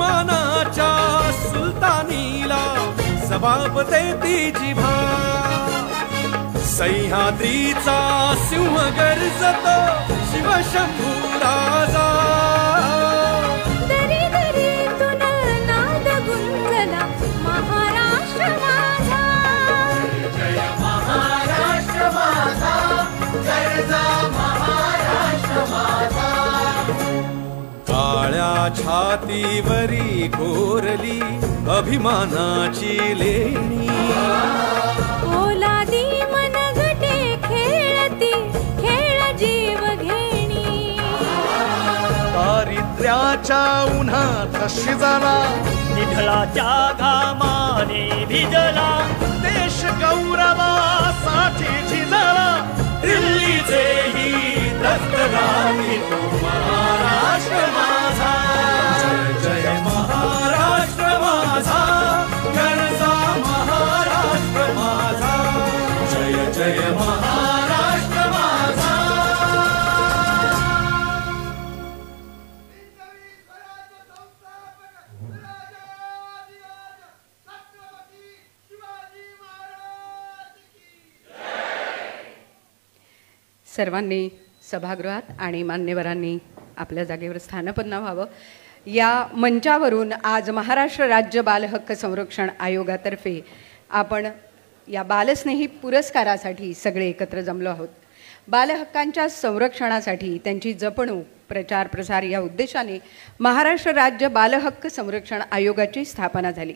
उस्मानाच्या सुलतानीला जबाब देती जिभा, सह्याद्रीचा सिंह गर्जतो शिवशंभू राजा. दरी दरीतून नाद गुंजला महाराष्ट्र माझा. जय महाराष्ट्र माझा, जय महाराष्ट्र माझा. काळ्या छातीवरी कोरली अभिमानाची लेणी, ओलादी मनगटे खेळती खेळ जीव घेणी. दारिद्र्याच्या उन्हात शिजला, निढळाच्या घामाने भिजला, देश गौरवासाठी झिजला. दिल्लीचेही दस्तरानी तो महाराष्ट्र माझा. जय जय महाराष्ट्र माझा, गरजा महाराष्ट्र माझा. जय जय महाराष्ट्र माझा. सर्वांनी सभागृहात आणि मान्यवरांनी आपल्या जागेवर स्थानपन्न व्हावं. या मंचावरून आज महाराष्ट्र राज्य बालहक्क संरक्षण आयोगातर्फे आपण या बालस्नेही पुरस्कारासाठी सगळे एकत्र जमलो आहोत. बालहक्कांच्या संरक्षणासाठी त्यांची जपणूक, प्रचार प्रसार या उद्देशाने महाराष्ट्र राज्य बालहक्क संरक्षण आयोगाची स्थापना झाली.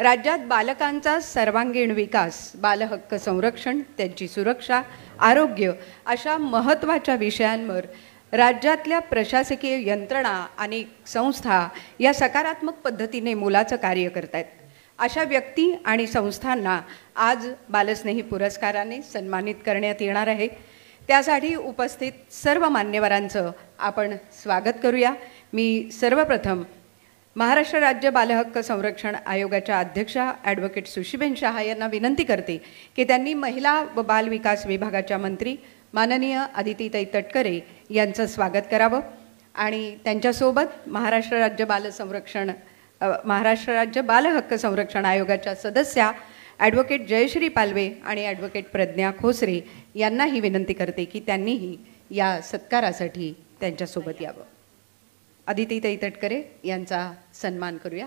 राज्यात बालकांचा सर्वांगीण विकास, बालहक्क संरक्षण, त्यांची सुरक्षा, आरोग्य अशा महत्त्वाच्या विषयांवर राज्यातल्या प्रशासकीय यंत्रणा आणि संस्था या सकारात्मक पद्धतीने मोलाचं कार्य करत आहेत. अशा व्यक्ती आणि संस्थांना आज बालस्नेही पुरस्काराने सन्मानित करण्यात येणार आहे. त्यासाठी उपस्थित सर्व मान्यवरांचं आपण स्वागत करूया. मी सर्वप्रथम महाराष्ट्र राज्य बालहक्क संरक्षण आयोगाच्या अध्यक्षा ॲडव्होकेट सुशीबेन शहा यांना विनंती करते की त्यांनी महिला व बाल विकास विभागाच्या मंत्री माननीय आदितीताई तटकरे यांचं स्वागत करावं आणि त्यांच्यासोबत महाराष्ट्र राज्य बालहक्क संरक्षण आयोगाच्या सदस्या ॲडव्होकेट जयश्री पालवे आणि ॲडव्होकेट प्रज्ञा खोसरे यांनाही विनंती करते की त्यांनीही या सत्कारासाठी त्यांच्यासोबत यावं. आदितीताई तटकरे यांचा सन्मान करूया.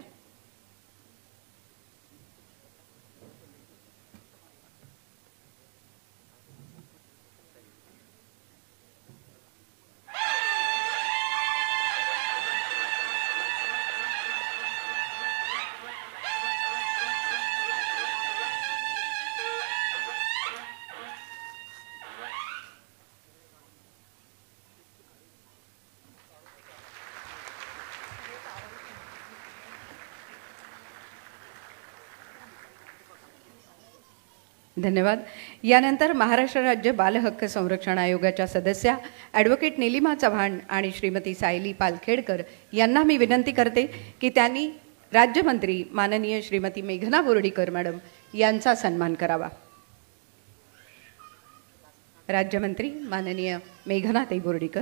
धन्यवाद. यानंतर महाराष्ट्र राज्य बालहक्क संरक्षण आयोगाच्या सदस्या ॲडव्होकेट निलिमा चव्हाण आणि श्रीमती सायली पालखेडकर यांना मी विनंती करते की त्यांनी राज्यमंत्री माननीय श्रीमती मेघना बोर्डीकर मॅडम यांचा सन्मान करावा. राज्यमंत्री माननीय मेघनाताई बोर्डीकर.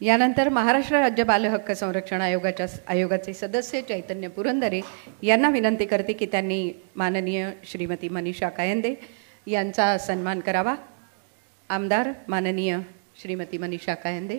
यानंतर महाराष्ट्र राज्य बालहक्क संरक्षण आयोगाचे सदस्य चैतन्य पुरंदरे यांना विनंती करते की त्यांनी माननीय श्रीमती मनीषा कायंदे यांचा सन्मान करावा. आमदार माननीय श्रीमती मनीषा कायंदे.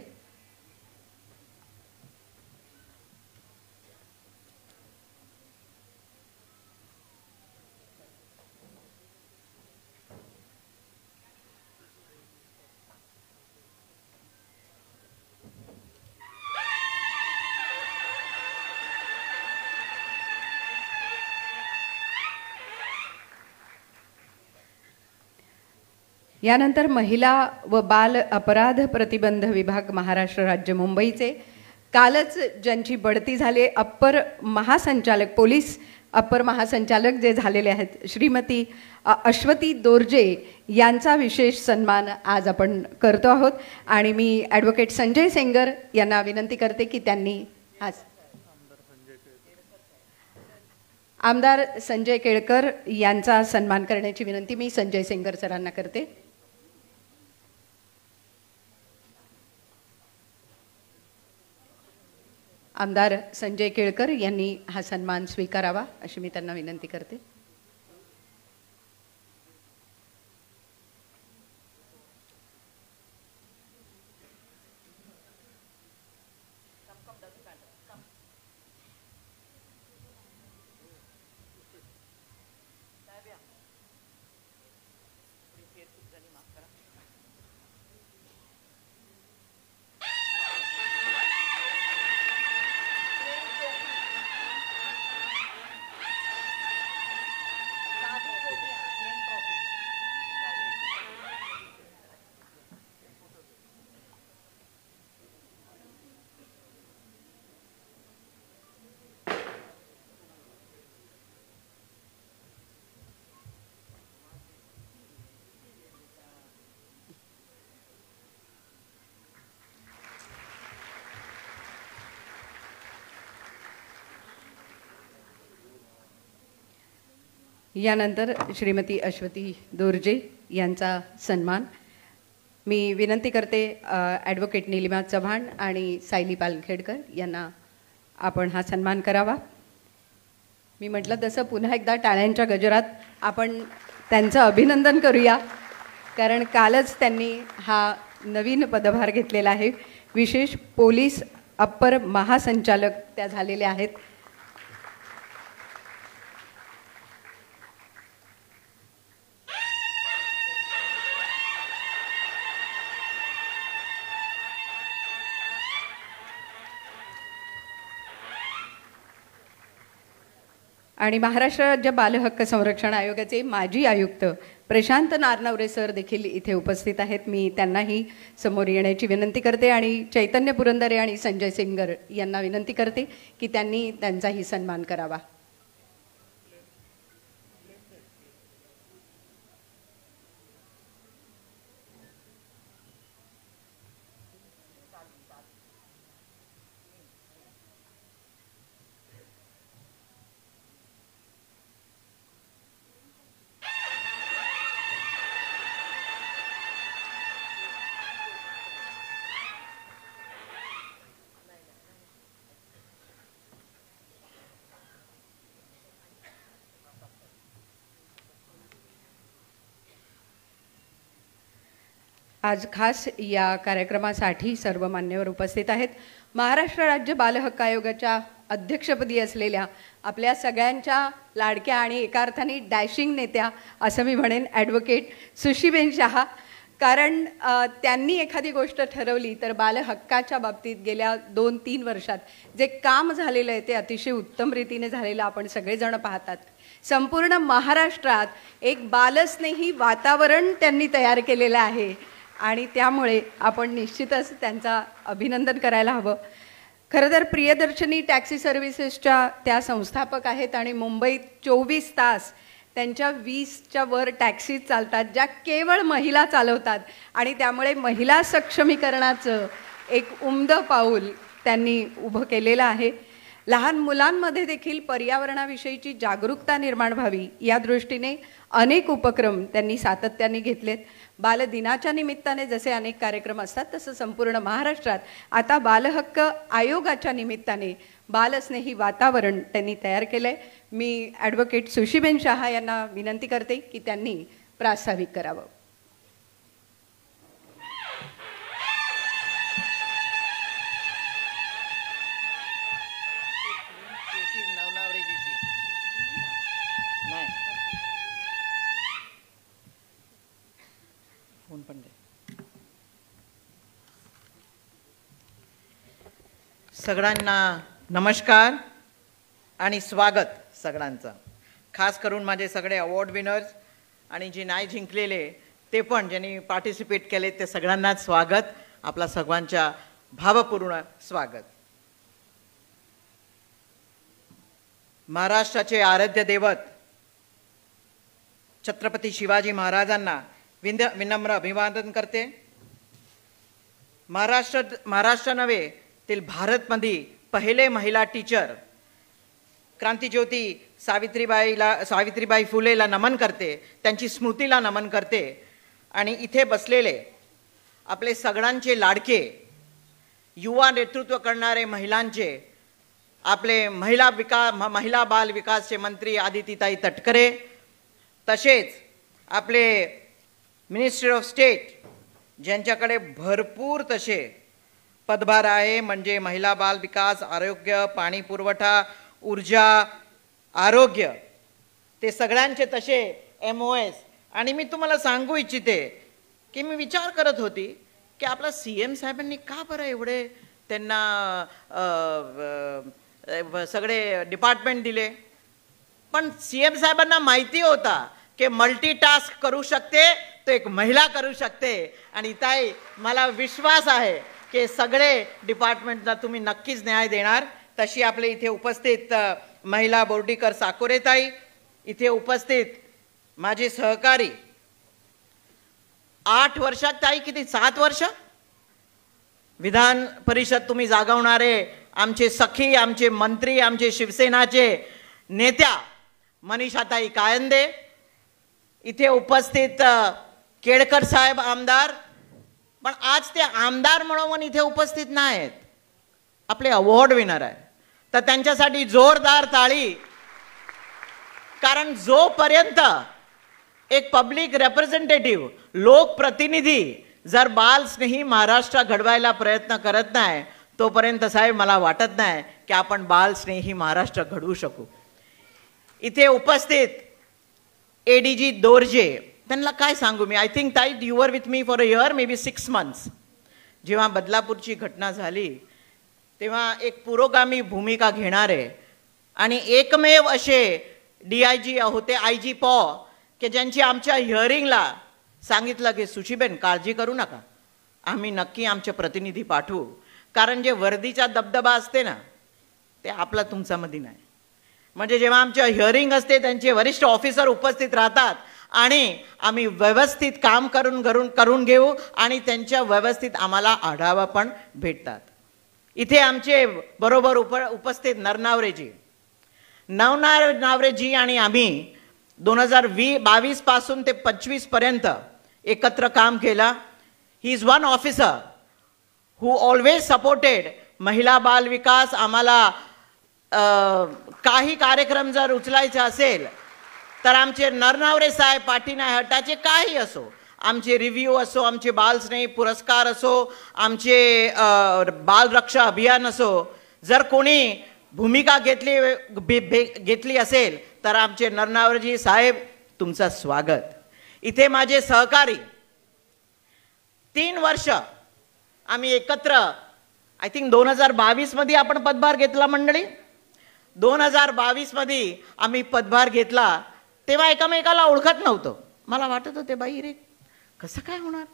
यानंतर महिला व बाल अपराध प्रतिबंध विभाग महाराष्ट्र राज्य मुंबईचे कालच ज्यांची बढती झाली अप्पर महासंचालक पोलीस अप्पर महासंचालक जे झालेले आहेत श्रीमती अश्वती दोर्जे यांचा विशेष सन्मान आज आपण करतो आहोत आणि मी ॲडव्होकेट संजय सेंगर यांना विनंती करते की त्यांनी आज आमदार संजय केळकर यांचा सन्मान करण्याची विनंती मी संजय सेंगर सरांना करते. आमदार संजय केळकर यांनी हा सन्मान स्वीकारावा अशी मी त्यांना विनंती करते. यानंतर श्रीमती अश्वती दोर्जे यांचा सन्मान मी विनंती करते ॲडव्होकेट निलिमा चव्हाण आणि सायली पालखेडकर यांना आपण हा सन्मान करावा. मी म्हटलं तसं पुन्हा एकदा टाळ्यांच्या गजरात आपण त्यांचं अभिनंदन करूया, कारण कालच त्यांनी हा नवीन पदभार घेतलेला आहे. विशेष पोलीस अप्पर महासंचालक त्या झालेल्या आहेत. आणि महाराष्ट्र राज्य बालहक्क संरक्षण आयोगाचे माजी आयुक्त प्रशांत नारनवरे सर देखील इथे उपस्थित आहेत. मी त्यांनाही समोर येण्याची विनंती करते आणि चैतन्य पुरंदरे आणि संजय सेंगर यांना विनंती करते की त्यांनी त्यांचाही सन्मान करावा. आज खास या कार्यक्रमासाठी सर्व मान्यवर उपस्थित आहेत. महाराष्ट्र राज्य बालहक्क आयोगाच्या अध्यक्षपदी असलेल्या आपल्या सगळ्यांच्या लाडक्या आणि एका अर्थाने डॅशिंग नेत्या असं मी म्हणेन ॲडव्होकेट सुशीबेन शहा. कारण त्यांनी एखादी गोष्ट ठरवली तर बालहक्काच्या बाबतीत गेल्या 2-3 वर्षात जे काम झालेलं आहे ते अतिशय उत्तम रीतीने झालेलं आपण सगळेजण पाहतात. संपूर्ण महाराष्ट्रात एक बालस्नेही वातावरण त्यांनी तयार केलेलं आहे आणि त्यामुळे आपण निश्चितच त्यांचा अभिनंदन करायला हवं. खरं तर प्रियदर्शनी टॅक्सी सर्व्हिसेसच्या त्या संस्थापक आहेत आणि मुंबईत 24 तास त्यांच्या 20च्या वर टॅक्सी चालतात ज्या केवळ महिला चालवतात आणि त्यामुळे महिला सक्षमीकरणाचं एक उमदं पाऊल त्यांनी उभं केलेलं आहे. लहान मुलांमध्ये देखील पर्यावरणाविषयीची जागरूकता निर्माण व्हावी या दृष्टीने अनेक उपक्रम त्यांनी सातत्याने घेतलेत. बालदिनाच्या निमित्ताने जसे अनेक कार्यक्रम असतात तसं संपूर्ण महाराष्ट्रात आता बालहक्क आयोगाच्या निमित्ताने बालस्नेही वातावरण त्यांनी तयार केलं आहे. मी ॲडव्होकेट सुशीबेन शहा यांना विनंती करते की त्यांनी प्रास्ताविक करावं. सगळ्यांना नमस्कार आणि स्वागत सगळ्यांचं. खास करून माझे सगळे अवॉर्ड विनर्स आणि जे नाही जिंकलेले ते पण ज्यांनी पार्टिसिपेट केले ते सगळ्यांनाच स्वागत. आपला सर्वांच्या भावपूर्ण स्वागत. महाराष्ट्राचे आराध्य दैवत छत्रपती शिवाजी महाराजांना विनम्र अभिवादन करते. महाराष्ट्र नव्हे तील भारतमध्ये पहिले महिला टीचर क्रांतिज्योती सावित्रीबाई फुलेला नमन करते, त्यांची स्मृतीला नमन करते. आणि इथे बसलेले आपले सगळ्यांचे लाडके युवा नेतृत्व करणारे महिलांचे आपले महिला बाल विकासचे मंत्री आदितीताई तटकरे, तसेच आपले मिनिस्टर ऑफ स्टेट ज्यांच्याकडे भरपूर तसे पदभार आहे, म्हणजे महिला बाल विकास, आरोग्य, पाणी पुरवठा, ऊर्जा, आरोग्य, ते सगळ्यांचे तसे MOS. आणि मी तुम्हाला सांगू इच्छिते की मी विचार करत होती की आपला CM साहेबांनी का बरं एवढे त्यांना सगळे डिपार्टमेंट दिले. पण CM साहेबांना माहिती होता की मल्टीटास्क करू शकते तो एक महिला करू शकते. आणि ताई मला विश्वास आहे की सगळे डिपार्टमेंटला तुम्ही नक्कीच न्याय देणार. तशी आपले इथे उपस्थित महिला बोर्डीकर साकोरे ताई, इथे उपस्थित माझे सहकारी 8 वर्षात ताई किती 7 वर्ष विधान परिषद तुम्ही जागवणारे आमचे सखी, आमचे मंत्री, आमचे शिवसेनाचे नेत्या मनीषाताई कायंदे, इथे उपस्थित केळकर साहेब आमदार, पण आज ते आमदार म्हणून इथे उपस्थित नाहीत, आपले अवॉर्ड विनर आहे. तर त्यांच्यासाठी जोरदार टाळी. कारण जोपर्यंत एक पब्लिक रिप्रेझेंटेटिव्ह लोकप्रतिनिधी जर बाल स्नेही महाराष्ट्र घडवायला प्रयत्न करत नाही, तोपर्यंत साहेब मला वाटत नाही की आपण बाल स्नेही महाराष्ट्र घडवू शकू. इथे उपस्थित ADG दोर्जे, त्यांना काय सांगू मी. आय थिंक ताई you were with me for a year, may be 6 months. जेव्हा बदलापूरची घटना झाली तेव्हा एक पुरोगामी भूमिका घेणारे आणि एकमेव असे DIG होते, IG पॉ, की ज्यांची आमच्या हिअरिंगला सांगितलं की सुशीबेन काळजी करू नका, आम्ही नक्की आमचे प्रतिनिधी पाठवू. कारण जे वर्दीचा दबदबा असते ना ते आपला तुमच्यामध्ये नाही. म्हणजे जेव्हा आमच्या हिअरिंग असते त्यांचे वरिष्ठ ऑफिसर उपस्थित राहतात आणि आम्ही व्यवस्थित काम करून घेऊ आणि त्यांच्या व्यवस्थित आम्हाला आढावा पण भेटतात. इथे आमचे बरोबर उपस्थित नरनावरेजी आणि आम्ही 2022 पासून ते 25 पर्यंत एकत्र काम केला. He is one officer who always supported महिला बाल विकास. आम्हाला काही कार्यक्रम जर उचलायचे असेल तर आमचे नरनावरे साहेब पाठी नाही हटाचे, काही असो, आमचे रिव्ह्यू असो, आमचे बाल स्नेही पुरस्कार असो, आमचे बाल रक्षा अभियान असो, जर कोणी भूमिका घेतली असेल तर आमचे नरनावरेजी साहेब तुमचं स्वागत. इथे माझे सहकारी 3 वर्ष आम्ही एकत्र, आय थिंक 2022 मध्ये आपण पदभार घेतला मंडळी. 2022 मध्ये आम्ही पदभार घेतला तेव्हा एकमेकाला ओळखत नव्हतो. मला वाटत होते बाई रे कसं काय होणार,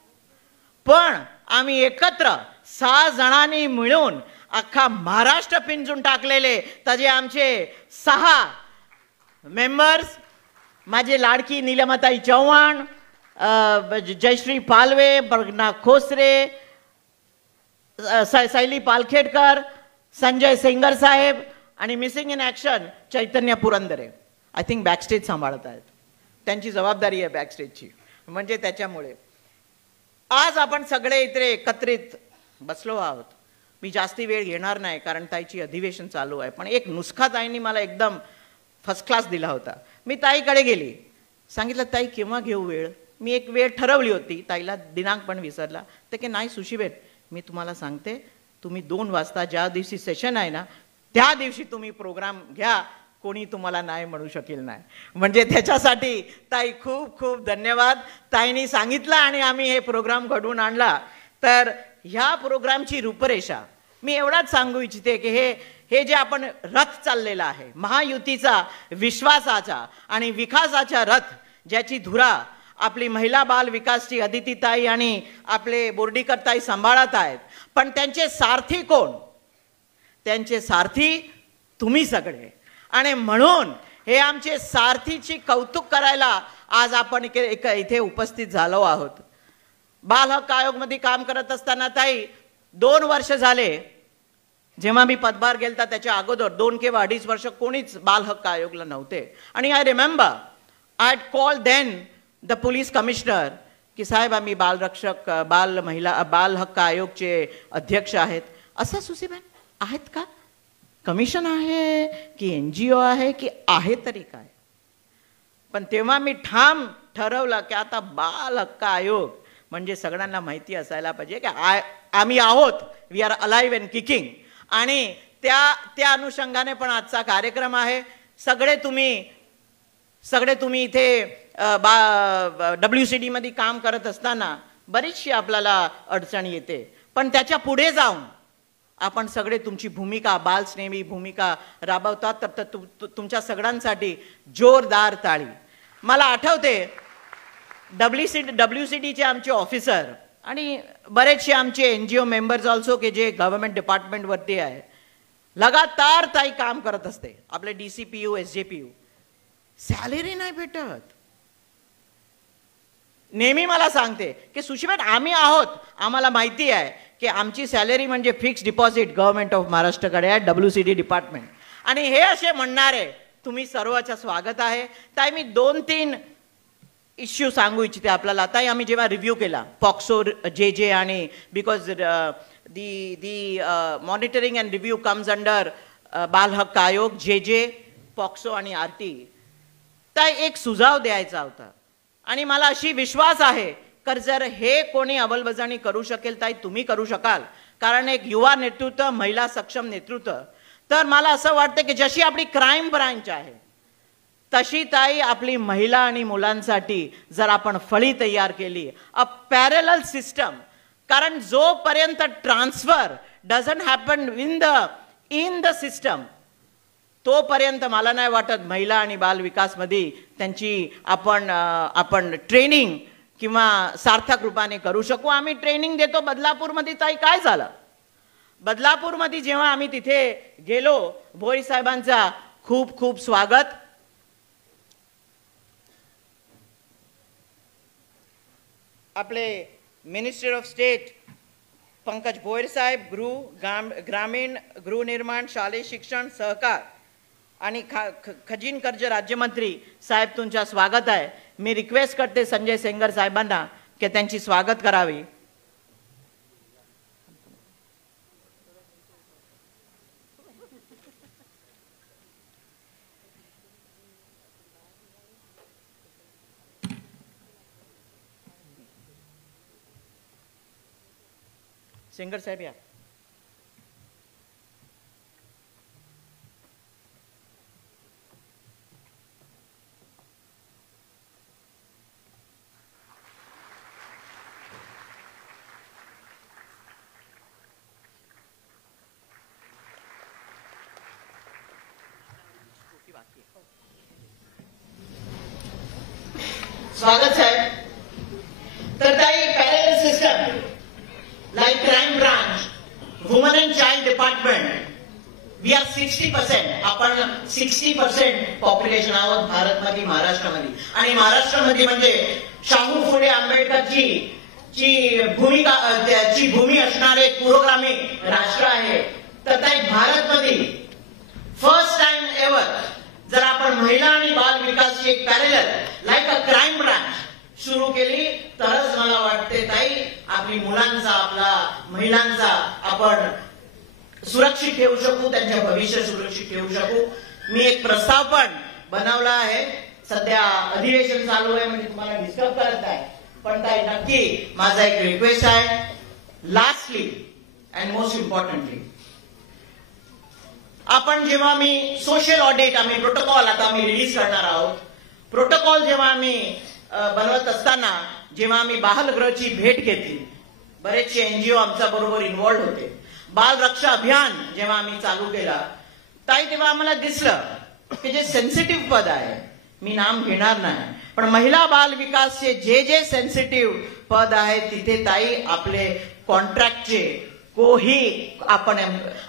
पण आम्ही एकत्र 6 जणांनी मिळून अख्खा महाराष्ट्र पिंजून टाकलेले त्याचे आमचे 6 मेंबर्स, माझे लाडकी नीलमताई चव्हाण, जयश्री पालवे, बर्गना खोसरे, शैली पालखेडकर, संजय सेंगर साहेब आणि missing in action Chaitanya Purandare. I think backstage सांभाळत आहेत, त्यांची जबाबदारी आहे बॅकस्टेजची. म्हणजे त्याच्यामुळे आज आपण सगळे इथे एकत्रित बसलो आहोत. मी जास्ती वेळ घेणार नाही कारण ताईची अधिवेशन चालू आहे. पण एक नुसका ताईंनी मला एकदम फर्स्ट क्लास दिला होता. मी ताईकडे गेली, सांगितलं ताई केव्हा घेऊ वेळ. मी एक वेळ ठरवली होती, ताईला दिनांक पण विसरला. तर की नाही सुशीबेन मी तुम्हाला सांगते, तुम्ही 2 वाजता ज्या दिवशी सेशन आहे ना त्या दिवशी तुम्ही प्रोग्राम घ्या, कोणी तुम्हाला नाही म्हणू शकेल नाही. म्हणजे त्याच्यासाठी ताई खूप खूप धन्यवाद. ताईंनी सांगितलं आणि आम्ही हे प्रोग्राम घडवून आणला. तर ह्या प्रोग्रामची रूपरेषा मी एवढाच सांगू इच्छिते की हे जे आपण रथ चाललेला आहे महायुतीचा, विश्वासाचा आणि विकासाचा रथ, ज्याची धुरा आपली महिला बाल विकासची अदितीताई आणि आपले बोर्डीकर ताई सांभाळत आहेत. पण त्यांचे सारथी कोण? त्यांचे सारथी तुम्ही सगळे. आणि म्हणून हे आमचे सारथीची कौतुक करायला आज आपण इथे उपस्थित झालो आहोत. बाल हक्क आयोगमध्ये काम करत असताना ताई 2 वर्ष झाले, जेव्हा मी पदभार गेलता त्याच्या अगोदर 2 किंवा 2.5 वर्ष कोणीच बाल हक्क आयोगला नव्हते. आणि I remember I had call then the police commissioner की साहेब आम्ही बालरक्षक बाल हक्क आयोगचे अध्यक्ष आहेत. असं सुसीबेन आहेत का? कमिशन आहे की NGO आहे की आहे तरी काय? पण तेव्हा मी ठाम ठरवलं की आता बाल हक्क आयोग म्हणजे सगळ्यांना माहिती असायला पाहिजे की आम्ही आहोत, we are alive and kicking. आणि त्या अनुषंगाने पण आजचा कार्यक्रम आहे. सगळे तुम्ही इथे WCD मध्ये काम करत असताना बरीचशी आपल्याला अडचण येते, पण त्याच्या पुढे जाऊन आपण सगळे तुमची भूमिका, बालस्नेही भूमिका राबवतात. तर तुमच्या सगळ्यांसाठी जोरदार टाळी. मला आठवते WCDचे आमचे ऑफिसर आणि बरेचसे आमचे NGO मेंबर्स ऑल्सो की जे गव्हर्नमेंट डिपार्टमेंटवरती आहे, लगातार ताई काम करत असते. आपले DCPU SJPU सॅलरी नाही भेटत. नेहमी मला सांगते की सुशीबेन आम्ही आहोत, आम्हाला माहिती आहे की आमची सॅलरी म्हणजे फिक्स डिपॉझिट गव्हर्नमेंट ऑफ महाराष्ट्रकडे आहे, WCD डिपार्टमेंट. आणि हे असे म्हणणारे तुम्ही सर्वांचं स्वागत आहे. ताई मी 2-3 इश्यू सांगू इच्छिते आपल्याला. ताई आम्ही जेव्हा रिव्ह्यू केला पॉक्सो JJ आणि because the monitoring and review comes under बाल हक्क आयोग, JJ, पॉक्सो आणि RT. ताई एक सुझाव द्यायचा होता आणि मला अशी विश्वास आहे की जर हे कोणी अंमलबजावणी करू शकेल ताई तुम्ही करू शकाल, कारण एक युवा नेतृत्व, महिला सक्षम नेतृत्व. तर मला असं वाटतं की जशी आपली क्राईम ब्रांच आहे तशी ताई आपली महिला आणि मुलांसाठी जर आपण फळी तयार केली, अ पॅरलल सिस्टम, कारण जोपर्यंत transfer doesn't happen in the system तोपर्यंत मला नाही वाटत महिला आणि बाल विकासमध्ये त्यांची आपण ट्रेनिंग किंवा सार्थक रूपाने करू शकू. आम्ही ट्रेनिंग देतो बदलापूरमध्ये. ताई काय झालं बदलापूरमध्ये जेव्हा आम्ही तिथे गेलो, भोईर साहेबांचा खूप खूप स्वागत. आपले minister of state Pankaj Bhoir saheb, ग्रामीण गृहनिर्माण, शालेय शिक्षण, सहकार आणि खजीन कर्ज राज्यमंत्री साहेब तुमच्या स्वागत आहे. मी रिक्वेस्ट करते संजय सेंगर साहेबांना की त्यांची स्वागत करावी. सेंगर साहेब या. स्वागत साहेब. तर ताई parallel system like crime branch, women and child department, we are 60%. आपण 60% पॉप्युलेशन आहोत भारतमध्ये, महाराष्ट्रामध्ये. आणि महाराष्ट्रामध्ये म्हणजे शाहू फुले आंबेडकरची भूमी असणारे पुरोगामी राष्ट्र आहे. तर त्या भारतमध्ये फर्स्ट टाइम एव्हर जर आपण महिला आणि बाल विकासची एक parallel like a crime branch सुरू केली तरच मला वाटते ताई आपली मुलांचा, आपला महिलांचा आपण सुरक्षित ठेवू शकू, त्यांचे भविष्य सुरक्षित ठेवू शकू. मी एक प्रस्ताव पण बनवला आहे. सध्या अधिवेशन चालू आहे म्हणजे तुम्हाला डिस्टर्ब करत आहे, पण ताई नक्की माझा एक रिक्वेस्ट आहे. लास्टली अँड मोस्ट इम्पॉर्टंटली, आपण जेव्हा मी सोशल ऑडिट आम्ही प्रोटोकॉल आता आम्ही रिलीज करणार आहोत. प्रोटोकॉल जेव्हा आम्ही बनवत असताना जेव्हा आम्ही बालगृहाची भेट घेतली, बरेचसे NGO आमच्या बरोबर इन्व्हॉल्व होते. बाल रक्षा अभियान जेव्हा आम्ही चालू केला ताई तेव्हा आम्हाला दिसलं की जे सेन्सिटिव्ह पद आहे, मी नाम घेणार नाही, पण महिला बाल विकासचे जे सेन्सिटिव्ह पद आहे तिथे ताई आपले कॉन्ट्रॅक्टचे कोही आपण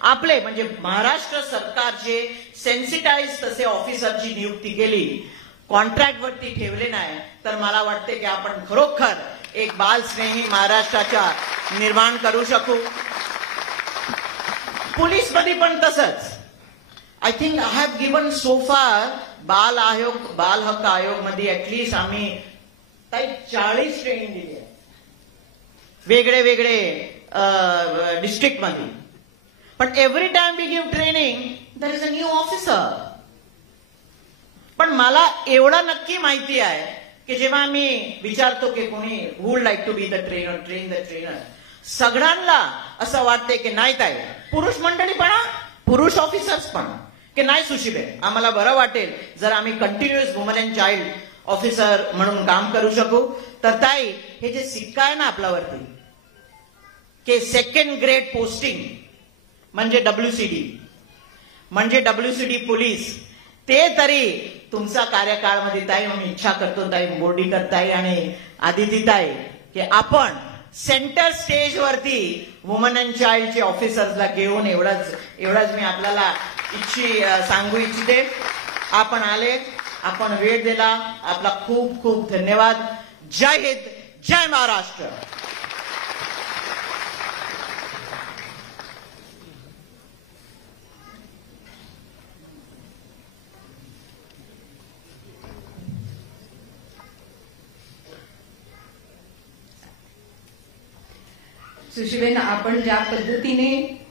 आपले म्हणजे महाराष्ट्र सरकारचे सेन्सिटाईज तसे ऑफिसरची नियुक्ती केली. कॉन्ट्रॅक्टवरती ठेवले नाही तर मला वाटते की आपण खरोखर एक बालस्नेही महाराष्ट्राच्या निर्माण करू शकू. पोलीसमध्ये पण तसंच. I think I have given so फार बाल हक्क आयोग मध्ये ऍटलीस्ट आम्ही 40 ट्रेनिंग दिली आहे वेगळे वेगळे डिस्ट्रिक्ट मध्ये. पण every time we give training there is a new officer. पण मला एवढं नक्की माहिती आहे की जेव्हा मी विचारतो की कोणी would like to be the trainer, train the trainer, सगळ्यांना असं वाटते की नाही ताई, पुरुष मंडळी पण, पुरुष ऑफिसर्स पण, की नाही सुशीबे, आम्हाला बरं वाटेल जर आम्ही continuous woman and child officer म्हणून काम करू शकू. तर ताई, हे जे सिक्का आहे ना आपल्यावरती की 2nd ग्रेड पोस्टिंग म्हणजे WCD पोलीस, ते तरी तुमचा कार्यकाळमध्ये ताई मी इच्छा करतो ताई बोर्डीकर ताई आणि आदिती ताई की आपण सेंटर स्टेजवरती वुमन अँड चाइल्डचे ऑफिसर्सला घेऊन एवढाच मी आपल्याला सांगू इच्छिते. आपण आले, आपण वेळ दिला, आपला खूप खूप धन्यवाद. जय हिंद, जय महाराष्ट्र. सुशीबेन, आपण ज्या पद्धतीने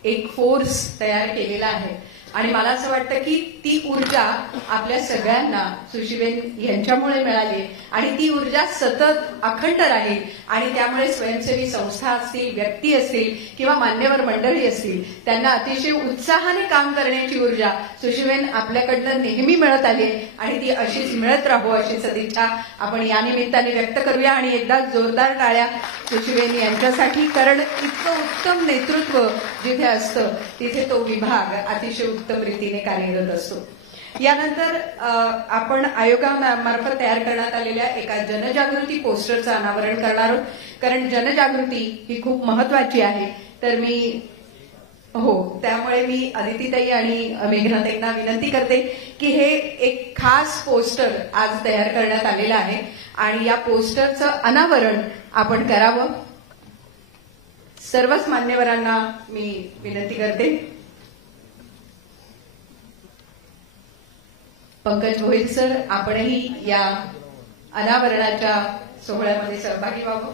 एक फोर्स तयार केलेला आहे आणि मला असं वाटतं की ती ऊर्जा आपल्या सगळ्यांना सुशीबेन यांच्यामुळे मिळाली आणि ती ऊर्जा सतत अखंड राहील. आणि त्यामुळे स्वयंसेवी संस्था असतील, व्यक्ती असतील किंवा मान्यवर मंडळी असतील, त्यांना अतिशय उत्साहाने काम करण्याची ऊर्जा सुशीबेन आपल्याकडनं नेहमी मिळत आली आणि ती अशीच मिळत राहू अशी सदिच्छा आपण या निमित्ताने व्यक्त करूया. आणि एकदा जोरदार टाळ्या सुशीबेन यांच्यासाठी, कारण इतकं उत्तम नेतृत्व जिथे असतं तिथे तो विभाग अतिशय उत्तम रीतीने कार्यरत असतो. यानंतर आपण आयोगामार्फत तयार करण्यात आलेल्या एका जनजागृती पोस्टरचं अनावरण करणार आहोत, कारण जनजागृती ही खूप महत्वाची आहे. तर त्यामुळे मी अदितीताई आणि मेघनाताईंना विनंती करते की हे एक खास पोस्टर आज तयार करण्यात आलेलं आहे आणि या पोस्टरचं अनावरण आपण करावं. सर्वच मान्यवरांना मी विनंती करते. पंकज भोईर सर, आपणही या अनावरणाच्या सोहळ्यामध्ये सहभागी व्हावं.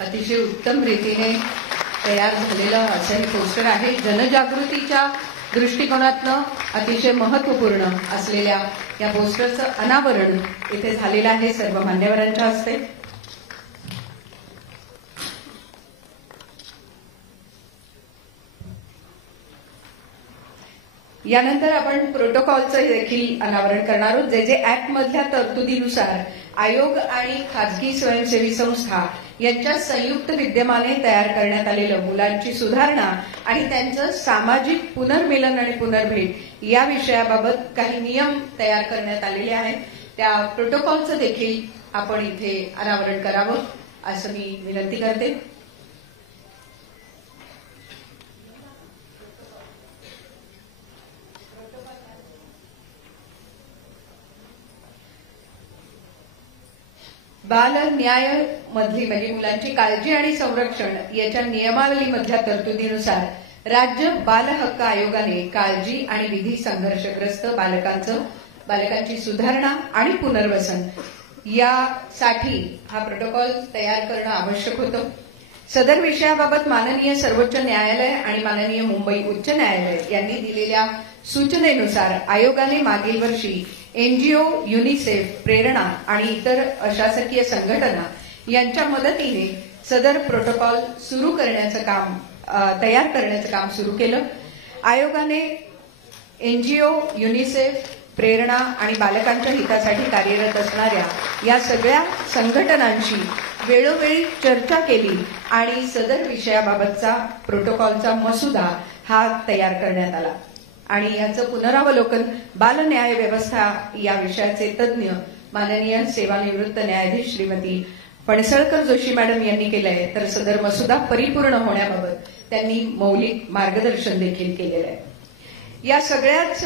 अतिशय उत्तम रीतीने तयार झालेलं असं हे पोस्टर आहे. जनजागृतीच्या दृष्टिकोनातनं अतिशय महत्वपूर्ण असलेल्या या पोस्टरचं अनावरण इथे झालेलं आहे सर्व मान्यवरांच्या हस्ते. यानंतर आपण प्रोटोकॉलचं देखील अनावरण करणार आहोत. जे ऍक्ट मधल्या तरतुदीनुसार आयोग आणि खाजगी स्वयंसेवी संस्था यांच्या संयुक्त विद्यमाने तयार करण्यात आलेलं मुलांची सुधारणा आणि त्यांचं सामाजिक पुनर्मिलन आणि पुनर्भेट या विषयाबाबत काही नियम तयार करण्यात आलेले आहेत. त्या प्रोटोकॉलचं देखील आपण इथे अनावरण करावं असं मी विनंती करते. बाल न्याय मधली म्हणजे मुलांची काळजी आणि संरक्षण याच्या नियमावलीमधल्या तरतुदीनुसार राज्य बाल हक्क आयोगाने काळजी आणि विधी संघर्षग्रस्त बालकांची सुधारणा आणि पुनर्वसन यासाठी हा प्रोटोकॉल तयार करणं आवश्यक होतं. सदर विषयाबाबत माननीय सर्वोच्च न्यायालय आणि माननीय मुंबई उच्च न्यायालय यांनी दिलेल्या सूचनेनुसार आयोगाने मागील वर्षी एनजीओ, युनिसेफ, प्रेरणा आणि इतर अशासकीय संघटना यांच्या मदतीने सदर प्रोटोकॉल सुरू करण्याचं काम तयार करण्याचं काम सुरू केलं. आयोगाने एनजीओ, युनिसेफ, प्रेरणा आणि बालकांच्या हितासाठी कार्यरत असणाऱ्या या सगळ्या संघटनांशी वेळोवेळी चर्चा केली आणि सदर विषयाबाबतचा प्रोटोकॉलचा मसुदा हा तयार करण्यात आला. आणि याचं पुनरावलोकन बाल न्याय व्यवस्था या विषयाचे तज्ज्ञ माननीय सेवानिवृत्त न्यायाधीश श्रीमती फणसळकर जोशी मॅडम यांनी केलंय. तर सदर मसुदा परिपूर्ण होण्याबाबत त्यांनी मौलिक मार्गदर्शन देखील केलेलं आहे. या सगळ्याच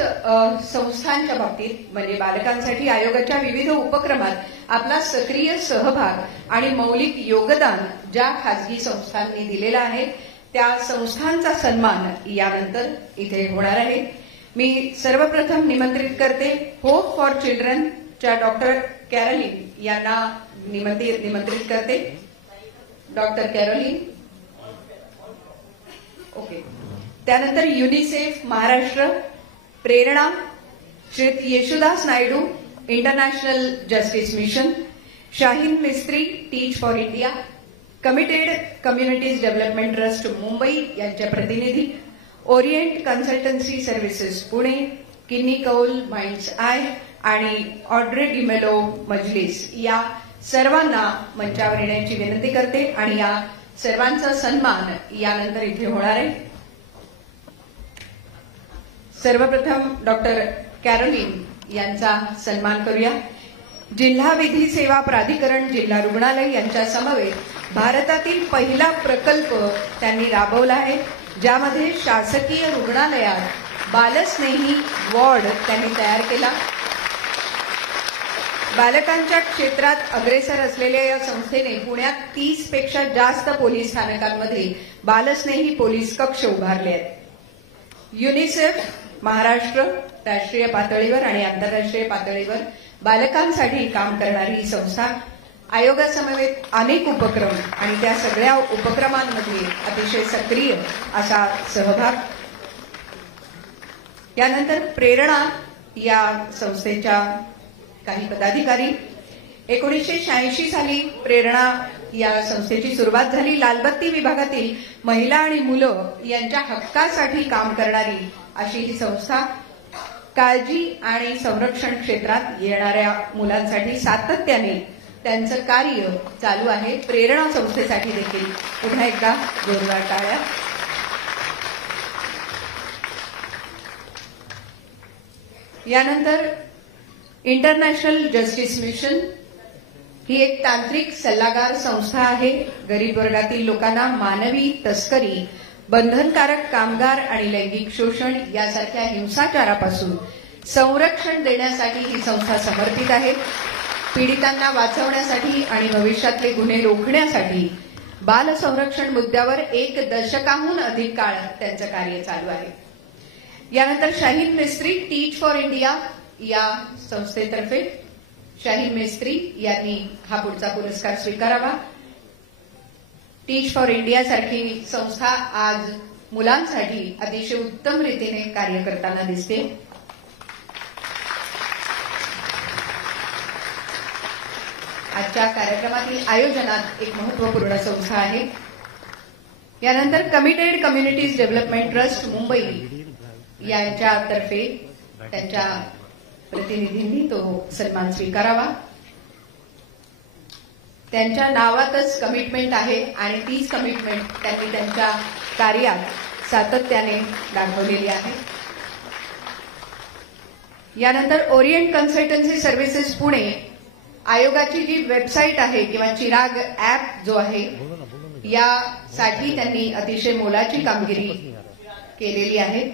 संस्थांच्या बाबतीत म्हणजे बालकांसाठी आयोगाच्या विविध उपक्रमात आपला सक्रिय सहभाग आणि मौलिक योगदान ज्या खासगी संस्थांनी दिलेला आहे त्या संस्थांचा सन्मान यानंतर इथे होणार आहे. मी सर्वप्रथम निमंत्रित करते होप फॉर चिल्ड्रनच्या डॉक्टर कॅरोलिन यांना निमंत्रित करते. Doctor Caroline. ओके. त्यानंतर UNICEF Maharashtra, Prerna, Shri Yesudas Naidu international justice mission, Shaheen Mistry teach for India, committed communities development trust Mumbai यांच्या प्रतिनिधी, Orient consultancy services Pune, Kinni Kaul minds I आणि ऑड्रे डिमेलो मजलिस या सर्वांना मंचावर येण्याची विनंती करते आणि या सर्वांचा सन्मान यानंतर इथे होणार आहे. सर्वप्रथम डॉक्टर कॅरोलिन यांचा सन्मान करूया. जिल्हा विधी सेवा प्राधिकरण जिल्हा रुग्णालय यांच्या समवेत भारतातील पहिला प्रकल्प त्यांनी राबवला आहे ज्यामध्ये शासकीय रुग्णालयात बालस्नेही वॉर्ड त्यांनी तयार केला. बालकांच्या क्षेत्रात अग्रेसर असलेल्या या संस्थेने पुण्यात 30 पेक्षा जास्त पोलीस स्थानकांमध्ये बालस्नेही पोलीस कक्ष उभारले आहेत. युनिसेफ महाराष्ट्र राष्ट्रीय पातळीवर आणि आंतरराष्ट्रीय पातळीवर बालकांसाठी काम करणारी ही संस्था आयोगासमवेत अनेक उपक्रम आणि त्या सगळ्या उपक्रमांमध्ये अतिशय सक्रिय असा सहभाग. यानंतर प्रेरणा या संस्थेच्या काही पदाधिकारी. 1986 साली प्रेरणा या संस्थेची सुरुवात झाली. लालबत्ती विभागातील महिला आणि मुलं यांच्या हक्कासाठी काम करणारी अशी ही संस्था काळजी आणि संरक्षण क्षेत्रात येणाऱ्या मुलांसाठी सातत्याने त्यांचं कार्य चालू आहे. प्रेरणा संस्थेसाठी देखील पुन्हा एकदा जोरदार टाळ्या. यानंतर इंटरनॅशनल जस्टिस मिशन ही एक तांत्रिक सल्लागार संस्था आहे. गरीब वर्गातील लोकांना मानवी तस्करी, बंधनकारक कामगार आणि लैंगिक शोषण यासारख्या हिंसाचारापासून संरक्षण देण्यासाठी ही संस्था समर्पित आहे. पीडितांना वाचवण्यासाठी आणि भविष्यातले गुन्हे रोखण्यासाठी बाल संरक्षण मुद्द्यावर 1 दशकाहून अधिक काळ त्यांचं कार्य चालू आहे. यानंतर Shaheen Mistry teach for India या संस्थेतर्फे शाहीन मिस्त्री यांनी हा पुढचा पुरस्कार स्वीकारावा. टीच फॉर इंडिया सारखी संस्था आज मुलांसाठी अतिशय उत्तम रीतीने कार्य करताना दिसते. आजच्या कार्यक्रमातील आयोजनात एक महत्वपूर्ण संस्था आहे. यानंतर committed communities development trust Mumbai यांच्यातर्फे त्यांच्या प्रतिनिधींनी तो सन्मान स्वीकारावा. त्यांच्या नावातच कमिटमेंट आहे आणि तीच कमिटमेंट त्यांनी त्यांच्या कार्यात सातत्याने दाखवलेली आहे. यानंतर ओरिएंट कन्सल्टन्सी सर्व्हिसेस पुणे आयोगाची जी वेबसाईट आहे किंवा चिराग ऍप जो आहे यासाठी त्यांनी अतिशय मोलाची कामगिरी केलेली आहे.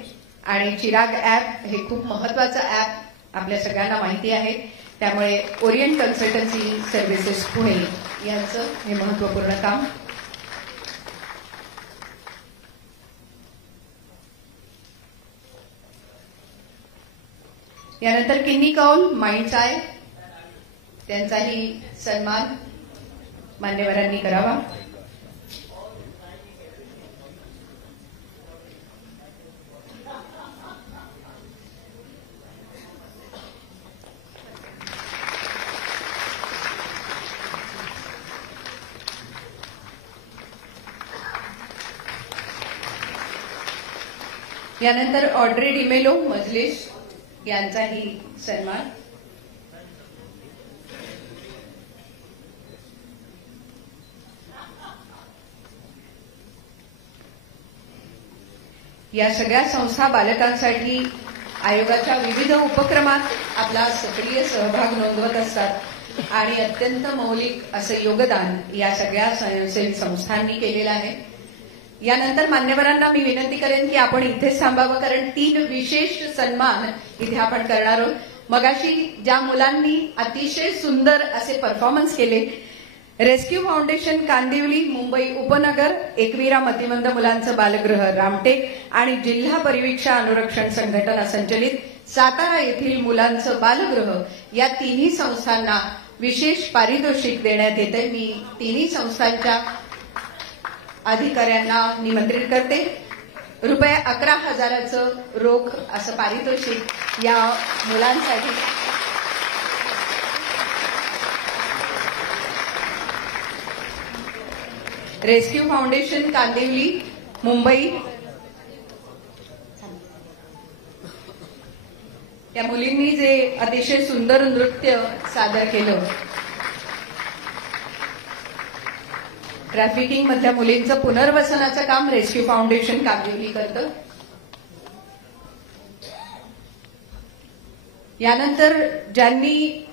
आणि चिराग ऍप हे खूप महत्वाचं ऍप आपल्या सगळ्यांना माहिती आहे. त्यामुळे ओरिएंट कन्सल्टन्सी सर्व्हिसेस पुणे यांचं हे महत्वपूर्ण काम. यानंतर किन्नी कौल माइंड्स आय त्यांचाही सन्मान मान्यवरांनी करावा. यानंतर ऑड्रे डिमेलो मजलिस यांचाही सन्मान. या सगळ्या संस्था बालकांसाठी आयोगाच्या विविध उपक्रमात आपला सक्रिय सहभाग नोंदवत असतात आणि अत्यंत मौलिक असं योगदान या सगळ्या स्वयंसेवी संस्थांनी केलेलं आहे. यानंतर मान्यवरांना मी विनंती करेन की आपण इथेच थांबावं, कारण 3 विशेष सन्मान इथे आपण करणार आहोत. मगाशी ज्या मुलांनी अतिशय सुंदर असे परफॉर्मन्स केले, रेस्क्यू फाउंडेशन कांदिवली, मुंबई उपनगर, एकविरा मतिमंद मुलांचं बालगृह रामटेक आणि जिल्हा परिवीक्षा अनुरक्षण संघटना संचलित सातारा येथील मुलांचं बालगृह या तिन्ही संस्थांना विशेष पारितोषिक देण्यात येते. मी तिन्ही संस्थांच्या अधिकाऱ्यांना निमंत्रित करते. रुपये 11,000चं रोख असं पारितोषिक या मुलांसाठी. रेस्क्यू फाउंडेशन कांदिवली, मुंबई, त्या मुलींनी जे अतिशय सुंदर नृत्य सादर केलं, ट्रॅफिकिंग मधल्या मुलींचं पुनर्वसनाचं काम रेस्क्यू फाउंडेशन कांदिवली करतं. यानंतर ज्यांनी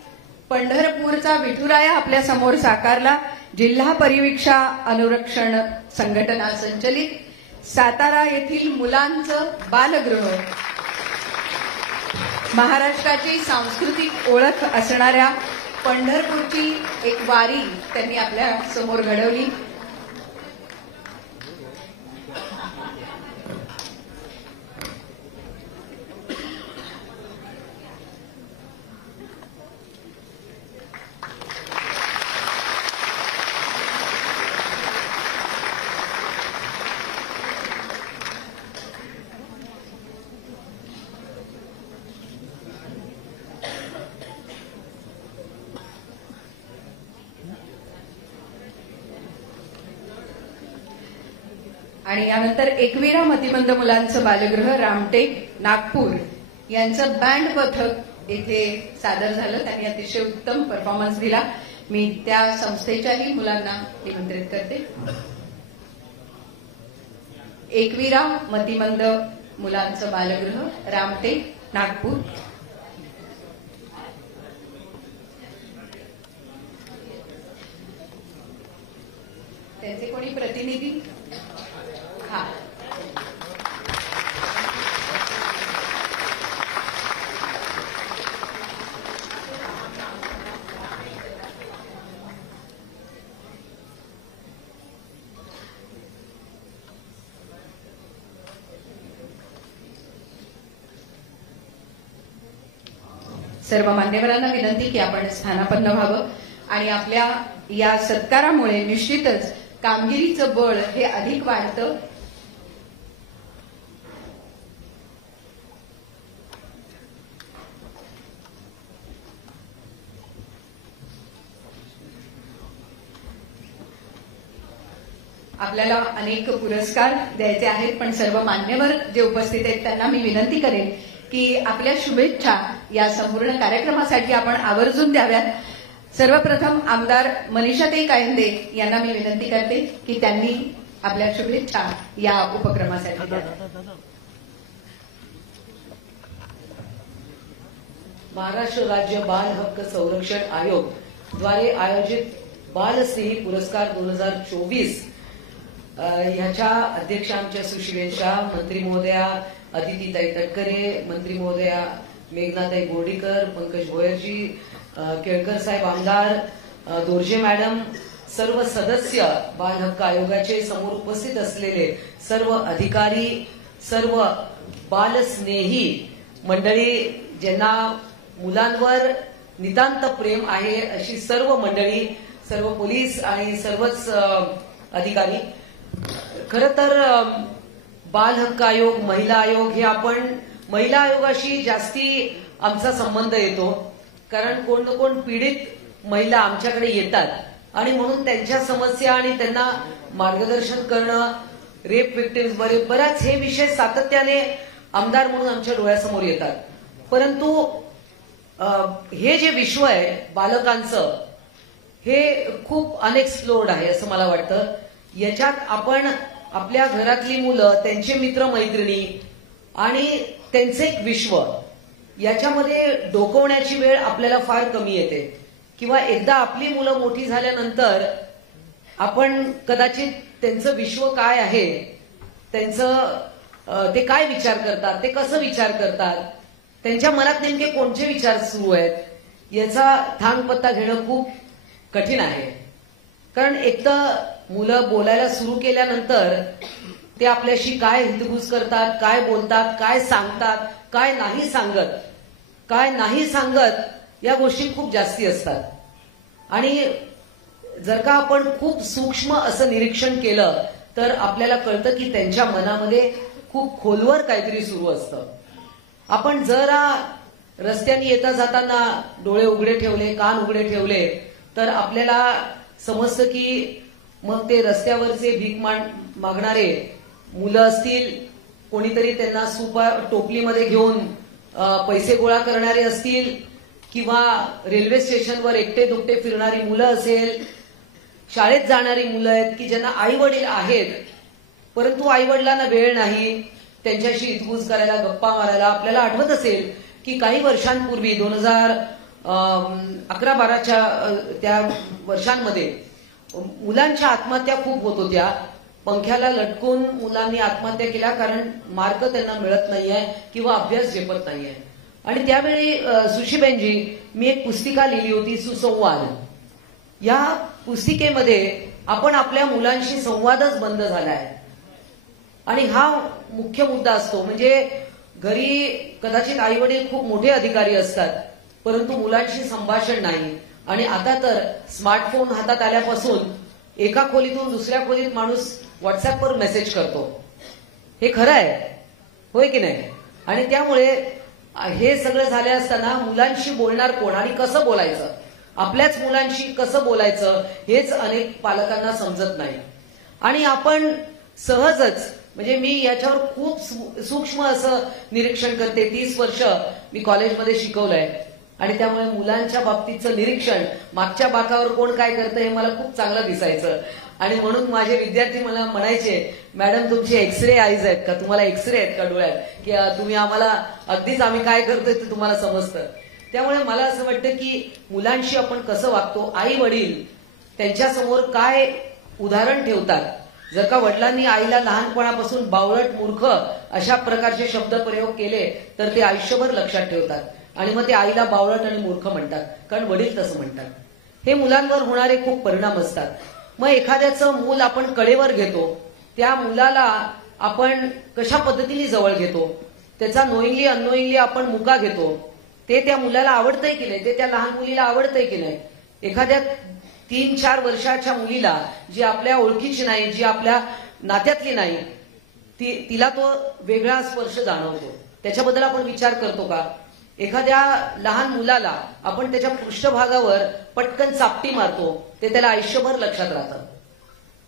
पंढरपूरचा विठुराया आपल्या समोर साकारला, जिल्हा परिवीक्षा अनुरक्षण संघटना संचलित सातारा येथील मुलांचं बालगृह, महाराष्ट्राची सांस्कृतिक ओळख असणाऱ्या पंढरपूरची एक वारी त्यांनी आपल्या समोर घडवली. आणि यानंतर एकविरा मतिमंद मुलांचं बालगृह रामटेक, नागपूर यांचं बँड पथक येथे सादर झालं. त्यांनी अतिशय उत्तम परफॉर्मन्स दिला. मी त्या संस्थेच्याही मुलांना निमंत्रित करते. एकविरा मतिमंद मुलांचं बालगृह रामटेक, नागपूर. त्यांचे कोणी प्रतिनिधी? हा, सर्व मान्यवरांना विनंती की आपण स्थानापन्न व्हावं आणि आपल्या या सत्कारामुळे निश्चितच कामगिरीचं बळ हे अधिक वाढतं. आपल्याला अनेक पुरस्कार द्यायचे आहेत, पण सर्व मान्यवर जे उपस्थित आहेत त्यांना मी विनंती करेन की आपल्या शुभेच्छा या संपूर्ण कार्यक्रमासाठी आपण आवर्जून द्याव्यात. सर्वप्रथम आमदार मनीषाताई कायंदे यांना मी विनंती करते की त्यांनी आपल्या शुभेच्छा या उपक्रमासाठी द्याव्यात. महाराष्ट्र राज्य बाल हक्क संरक्षण आयोग द्वारे आयोजित बालस्नेही पुरस्कार 2024 ह्याच्या अध्यक्ष आमच्या सुश्री शाह, मंत्री महोदया अदितीताई तटकरे, मंत्री महोदया मेघनाताई बोर्डीकर, पंकज भोयरजी, केळकर साहेब आमदार, दोर्जे मॅडम, सर्व सदस्य, बाल हक्क आयोगाचे समोर उपस्थित असलेले सर्व अधिकारी, सर्व बालस्नेही मंडळी, ज्यांना मुलांवर नितांत प्रेम आहे अशी सर्व मंडळी, सर्व पोलीस आणि सर्वच अधिकारी. खरं तर बाल हक्क आयोग, महिला आयोग हे आपण महिला आयोगाशी जास्ती आमचा संबंध येतो, कारण कोण ना कोण पीडित महिला आमच्याकडे येतात आणि म्हणून त्यांच्या समस्या आणि त्यांना मार्गदर्शन करणं, रेप विक्टिम्स बरेच हे विषय सातत्याने आमदार म्हणून आमच्या डोळ्यासमोर येतात. परंतु हे जे विश्व आहे बालकांचं, हे खूप अनएक्सप्लोर्ड आहे असं मला वाटतं. याच्यात आपण आपल्या घरातली मुलं, त्यांचे मित्रमैत्रिणी आणि त्यांचे एक विश्व, याच्यामध्ये डोकवण्याची वेळ आपल्याला फार कमी येते. किंवा एकदा आपली मुलं मोठी झाल्यानंतर आपण कदाचित त्यांचं विश्व काय आहे, त्यांचं ते काय विचार करतात, ते कसं विचार करतात, त्यांच्या मनात नेमके कोणते विचार सुरू आहेत, याचा थांगपत्ता घेणं खूप कठीण आहे. कारण एक तर मुलं बोलायला सुरू केल्यानंतर ते आपल्याशी काय हितगुज करतात, काय बोलतात, काय सांगतात, काय नाही सांगत, या गोष्टी खूप जास्ती असतात. आणि जर का आपण खूप सूक्ष्म असं निरीक्षण केलं तर आपल्याला कळतं की त्यांच्या मनामध्ये खूप खोलवर काहीतरी सुरू असतं. आपण जरा रस्त्याने येता जाताना डोळे उघडे ठेवले, कान उघडे ठेवले तर आपल्याला समजतं की मग ते रस्त्यावरचे भीक मागणारे मुलं असतील, कोणीतरी त्यांना टोपलीमध्ये घेऊन पैसे गोळा करणारे असतील, किंवा रेल्वे स्टेशनवर एकटे दुकटे फिरणारी मुलं असेल, शाळेत जाणारी मुलं आहेत की ज्यांना आई वडील आहेत परंतु आई वडिलांना वेळ नाही त्यांच्याशी हितगुज करायला, गप्पा मारायला. आपल्याला आठवत असेल की काही वर्षांपूर्वी 2011-12च्या त्या वर्षांमध्ये मुलांच्या आत्महत्या खूप होत होत्या. पंख्याला लटकून मुलांनी आत्महत्या केल्या कारण मार्क त्यांना मिळत नाहीये किंवा अभ्यास झेपत नाहीये. आणि त्यावेळी सुशीबेनजी, मी एक पुस्तिका लिहिली होती, सुसंवाद. या पुस्तिकेमध्ये आपण आपल्या मुलांशी संवादच बंद झालाय आणि हा मुख्य मुद्दा असतो. म्हणजे घरी कदाचित आई वडील खूप मोठे अधिकारी असतात परंतु मुलांशी संभाषण नाही. आणि आता तर स्मार्टफोन हातात आल्यापासून एका खोलीतून दुसऱ्या खोलीत माणूस व्हॉट्सअपवर मेसेज करतो. हे खरं आहे, होय की नाही? आणि त्यामुळे हे सगळं झाले असताना मुलांशी बोलणार कोण आणि कसं बोलायचं, आपल्याच मुलांशी कसं बोलायचं हेच अनेक पालकांना समजत नाही. आणि आपण सहजच, म्हणजे मी याच्यावर खूप सूक्ष्म असं निरीक्षण करते. 30 वर्ष मी कॉलेजमध्ये शिकवलंय आणि त्यामुळे मुलांच्या बाबतीचं निरीक्षण, मागच्या बाकावर कोण काय करतं हे मला खूप चांगलं दिसायचं. आणि म्हणून माझे विद्यार्थी मला म्हणायचे, मॅडम तुमचे एक्सरे आईज आहेत का, तुम्हाला एक्सरे आहेत का डोळ्यात, की तुम्ही आम्हाला अगदीच आम्ही काय करतोय ते तुम्हाला समजतं. त्यामुळे मला असं वाटतं की मुलांशी आपण कसं वागतो, आई वडील त्यांच्यासमोर काय उदाहरण ठेवतात. जर का वडिलांनी आईला लहानपणापासून बावळट, मूर्ख अशा प्रकारचे शब्दप्रयोग केले तर ते आयुष्यभर लक्षात ठेवतात आणि मग ते आईला बावळट आणि मूर्ख म्हणतात कारण वडील तसं म्हणतात. हे मुलांवर होणारे खूप परिणाम असतात. मग एखाद्याचं मूल आपण कडेवर घेतो, त्या मुलाला आपण कशा पद्धतीने जवळ घेतो, त्याचा नोईंगली अननोईंगली आपण मुका घेतो, ते त्या मुलाला आवडतंय की नाही, ते त्या लहान मुलीला आवडतंय की नाही. एखाद्या 3-4 वर्षाच्या मुलीला जी आपल्या ओळखीची नाही, जी आपल्या नात्यातली नाही, तिला तो वेगळा स्पर्श जाणवतो. त्याच्याबद्दल आपण विचार करतो का? एखाद्या लहान मुलाला आपण त्याच्या पृष्ठभागावर पटकन चापटी मारतो, ते त्याला आयुष्यभर लक्षात राहतं.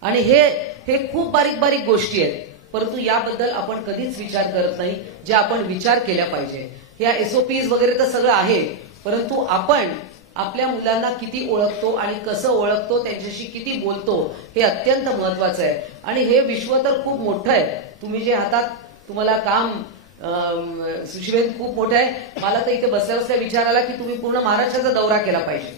आणि हे खूप बारीक बारीक गोष्टी आहेत परंतु याबद्दल आपण कधीच विचार करत नाही, जे आपण विचार केल्या पाहिजे. या SOPs वगैरे तर सगळं आहे परंतु आपण आपल्या मुलांना किती ओळखतो आणि कसं ओळखतो, त्यांच्याशी किती बोलतो हे अत्यंत महत्वाचं आहे. आणि हे विश्व तर खूप मोठं आहे. तुम्ही जे हातात तुम्हाला काम सुशीबेन खूप मोठं आहे. मला तर इथे बसल्या बसल्या विचार आला की तुम्ही पूर्ण महाराष्ट्राचा दौरा केला पाहिजे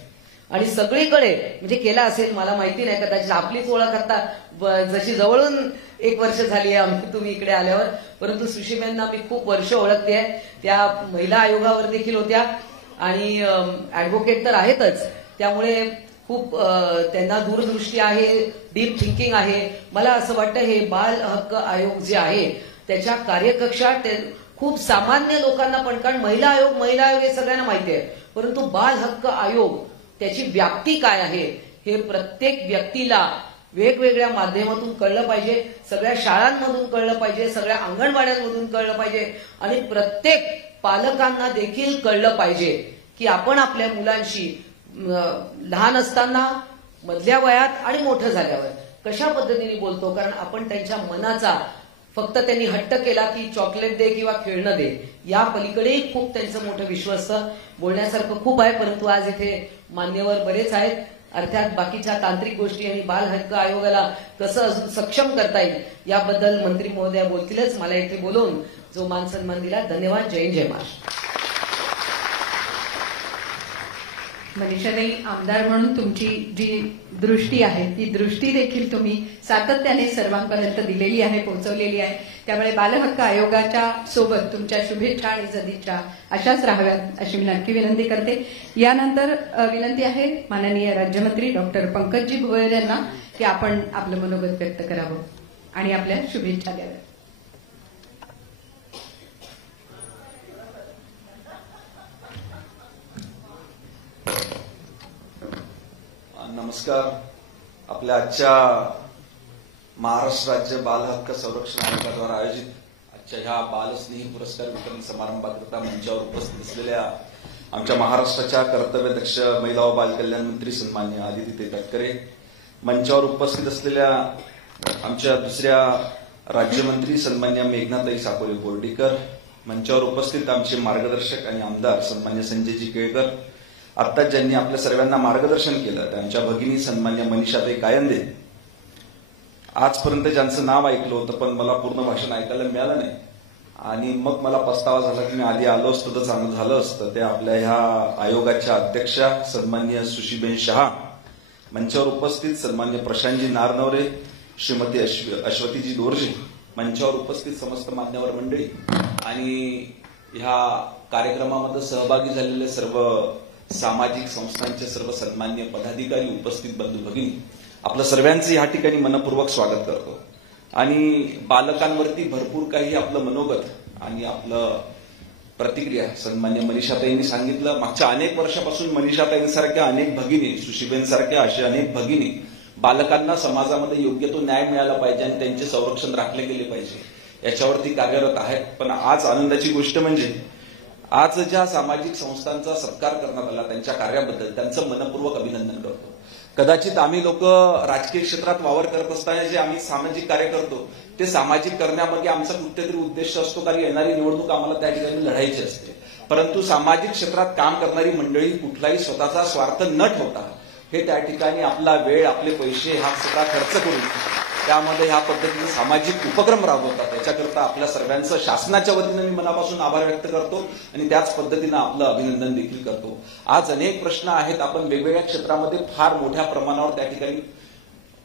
आणि सगळीकडे म्हणजे केला असेल, मला माहिती नाही, कदाचित आपलीच ओळख आता जशी जवळून 1 वर्ष झाली आहे तुम्ही इकडे आल्यावर, परंतु सुशीबेनना मी खूप वर्ष ओळखते आहे. त्या महिला आयोगावर देखील होत्या आणि ऍडव्होकेट तर आहेतच, त्यामुळे खूप त्यांना दूरदृष्टी आहे, डीप थिंकिंग आहे. मला असं वाटतं हे बाल हक्क आयोग जे आहे त्याच्या कार्यकक्षात खूप सामान्य लोकांना पण, कारण महिला आयोग हे सगळ्यांना माहिती आहे परंतु बाल हक्क आयोग त्याची व्याप्ती काय आहे हे प्रत्येक व्यक्तीला वेगवेगळ्या माध्यमातून कळलं पाहिजे, सगळ्या शाळांमधून कळलं पाहिजे, सगळ्या अंगणवाड्यांमधून कळलं पाहिजे आणि प्रत्येक पालकांना देखील कळलं पाहिजे की आपण आपल्या मुलांशी लहान असताना, मधल्या वयात आणि मोठं झाल्यावर कशा पद्धतीने बोलतो. कारण आपण त्यांच्या मनाचा फक्त त्यांनी हट्ट केला की चॉकलेट दे किंवा खेळणं दे, या पलीकडे खूप त्यांचं मोठं विश्व असतं. बोलण्यासारखं खूप आहे, परंतु आज इथे मान्यवर बरेच आहेत. अर्थात बाकीच्या तांत्रिक गोष्टी आणि बाल हक्क आयोगाला कसं अजून सक्षम करता येईल याबद्दल मंत्री महोदया बोलतीलच. मला इथे बोलवून जो मान सन्मान दिला, धन्यवाद. जय हिंद, जय महाराष्ट्र. मनीषाताई, आमदार म्हणून तुमची जी दृष्टी आहे ती दृष्टी देखील तुम्ही सातत्याने सर्वांपर्यंत दिलेली आहे, पोहोचवलेली आहे. त्यामुळे बालहक्क आयोगाच्या सोबत तुमच्या शुभेच्छा आणि सदिच्छा अशाच राहाव्यात अशी मी नक्की विनंती करते. यानंतर विनंती आहे माननीय राज्यमंत्री डॉक्टर पंकजी भोयर यांना की आपण आपलं मनोगत व्यक्त करावं आणि आपल्या शुभेच्छा द्याव्या. नमस्कार. आपल्या आजच्या महाराष्ट्र राज्य बाल हक्क संरक्षण आयोगाद्वारे आयोजित आजच्या ह्या बालस्नेही पुरस्कार वितरण समारंभाकरिता मंचावर उपस्थित असलेल्या आमच्या महाराष्ट्राच्या कर्तव्यदक्ष महिला व बालकल्याण मंत्री सन्मान्य आदिती तटकरे, मंचावर उपस्थित असलेल्या आमच्या दुसऱ्या राज्यमंत्री सन्मान्य मेघनाताई साकोरे बोर्डीकर, मंचावर उपस्थित आमचे मार्गदर्शक आणि आमदार सन्मान्य संजयजी केळकर, आता ज्यांनी आपल्या सर्वांना मार्गदर्शन केलं त्यांच्या भगिनी सन्मान्य मनीषाताई कायंदे, आजपर्यंत ज्यांचं नाव ऐकलं होतं पण मला पूर्ण भाषण ऐकायला मिळालं नाही आणि मग मला पस्तावा झाला की मी आधी आलो असतो तर चांगलं झालं असतं. ते आपल्या ह्या आयोगाच्या अध्यक्षा सन्मान्य सुशीबेन शहा, मंचावर उपस्थित सन्मान्य प्रशांतजी नारनवरे, श्रीमती अश्वतीजी दोर्जे, मंचावर उपस्थित समस्त मान्यवर मंडळी आणि ह्या कार्यक्रमामध्ये सहभागी झालेले सर्व सामाजिक संस्थांचे सर्व सन्मान्य पदाधिकारी, उपस्थित बंधू भगिनी, आपलं सर्वांचं या ठिकाणी मनपूर्वक स्वागत करतो. आणि बालकांवरती भरपूर काही आपलं मनोगत आणि आपलं प्रतिक्रिया सन्मान्य मनीषाताईंनी सांगितलं. मागच्या अनेक वर्षापासून मनीषाताईंसारख्या अनेक भगिनी, सुशीबेनसारख्या अशा अनेक भगिनी बालकांना समाजामध्ये योग्य तो न्याय मिळाला पाहिजे आणि त्यांचे संरक्षण राखले गेले पाहिजे याच्यावरती कार्यरत आहेत. पण आज आनंदाची गोष्ट म्हणजे आज ज्या सामाजिक संस्थांचा सत्कार करण्यात आला त्यांच्या कार्याबद्दल त्यांचं मनपूर्वक अभिनंदन करतो. कदाचित आम्ही लोक राजकीय क्षेत्रात वावर करत असताना जे आम्ही सामाजिक कार्य करतो ते सामाजिक करण्यामध्ये आमचा कुठेतरी उद्देश असतो, कारण येणारी निवडणूक आम्हाला त्या ठिकाणी लढायची असते. परंतु सामाजिक क्षेत्रात काम करणारी मंडळी कुठलाही स्वतःचा स्वार्थ न ठेवता हे त्या ठिकाणी आपला वेळ, आपले पैसे हा सगळा खर्च करून त्यामध्ये ह्या पद्धतीने सामाजिक उपक्रम राबवतात. त्याच्याकरता आपल्या सर्वांचं शासनाच्या वतीनं मी मनापासून आभार व्यक्त करतो आणि त्याच पद्धतीनं आपलं अभिनंदन देखील करतो. आज अनेक प्रश्न आहेत, आपण वेगवेगळ्या क्षेत्रामध्ये फार मोठ्या प्रमाणावर त्या ठिकाणी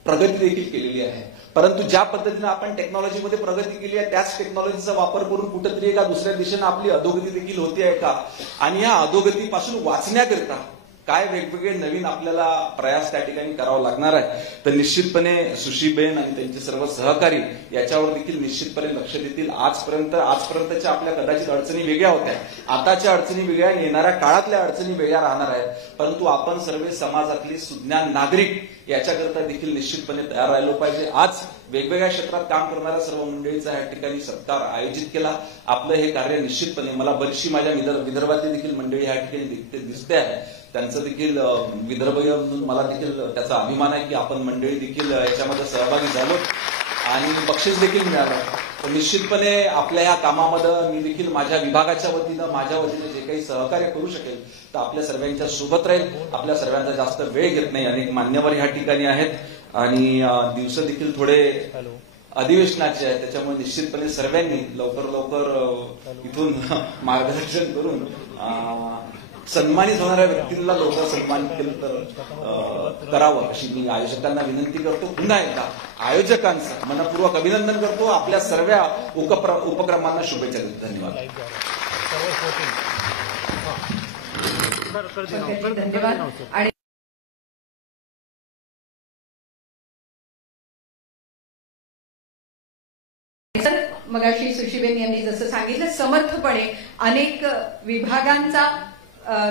प्रगती देखील केलेली आहे. परंतु ज्या पद्धतीनं आपण टेक्नॉलॉजीमध्ये प्रगती केली आहे त्याच टेक्नॉलॉजीचा वापर करून कुठेतरी एका दुसऱ्या दिशेनं आपली अधोगती देखील होती आहे का, आणि या अधोगतीपासून वाचण्याकरिता काय वेगवेगळे नवीन आपल्याला प्रयास त्या ठिकाणी करावा लागणार आहे. तर निश्चितपणे सुशीबेन आणि त्यांचे सर्व सहकारी याच्यावर देखील निश्चितपणे लक्ष देतील. आजपर्यंतच्या आपल्या कदाचित अडचणी वेगळ्या होत्या, आताच्या अडचणी वेगळ्या, येणाऱ्या काळातल्या अडचणी वेगळ्या राहणार आहेत. परंतु आपण सर्व समाजातले सुज्ञान नागरिक याच्याकरता देखील निश्चितपणे तयार राहिलो पाहिजे. आज वेगवेगळ्या क्षेत्रात काम करणाऱ्या सर्व मंडळीचा या ठिकाणी सत्कार आयोजित केला. आपलं हे कार्य निश्चितपणे मला बरीचशी माझ्या विदर्भातली देखील मंडळी या ठिकाणी दिसते आहे, त्यांचं देखील विदर्भ म्हणून मला देखील त्याचा अभिमान आहे की आपण मंडळी देखील याच्यामध्ये सहभागी झालो आणि बक्षीस देखील मिळालं. तर निश्चितपणे आपल्या या कामामध्ये मी देखील माझ्या विभागाच्या वतीनं माझ्या वतीनं जे काही सहकार्य करू शकेल तर आपल्या सर्वांच्या सोबत राहील. आपल्या सर्वांचा जास्त वेळ घेत नाही, अनेक मान्यवर ह्या ठिकाणी आहेत आणि दिवस देखील थोडे अधिवेशनाचे आहेत, त्याच्यामुळे निश्चितपणे सर्वांनी लवकर इथून मार्गदर्शन करून सन्मानित होणाऱ्या व्यक्तींना लवकर सन्मानित केलं तर करावं अशी मी आयोजकांना विनंती करतो. पुन्हा एकदा आयोजकांचं मनपूर्वक अभिनंदन करतो. आपल्या सर्व उपक्रमांना शुभेच्छा देतो. धन्यवाद. धन्यवाद. आणि मगाशी सुशीबेन यांनी जसं सांगितलं, समर्थपणे अनेक विभागांचा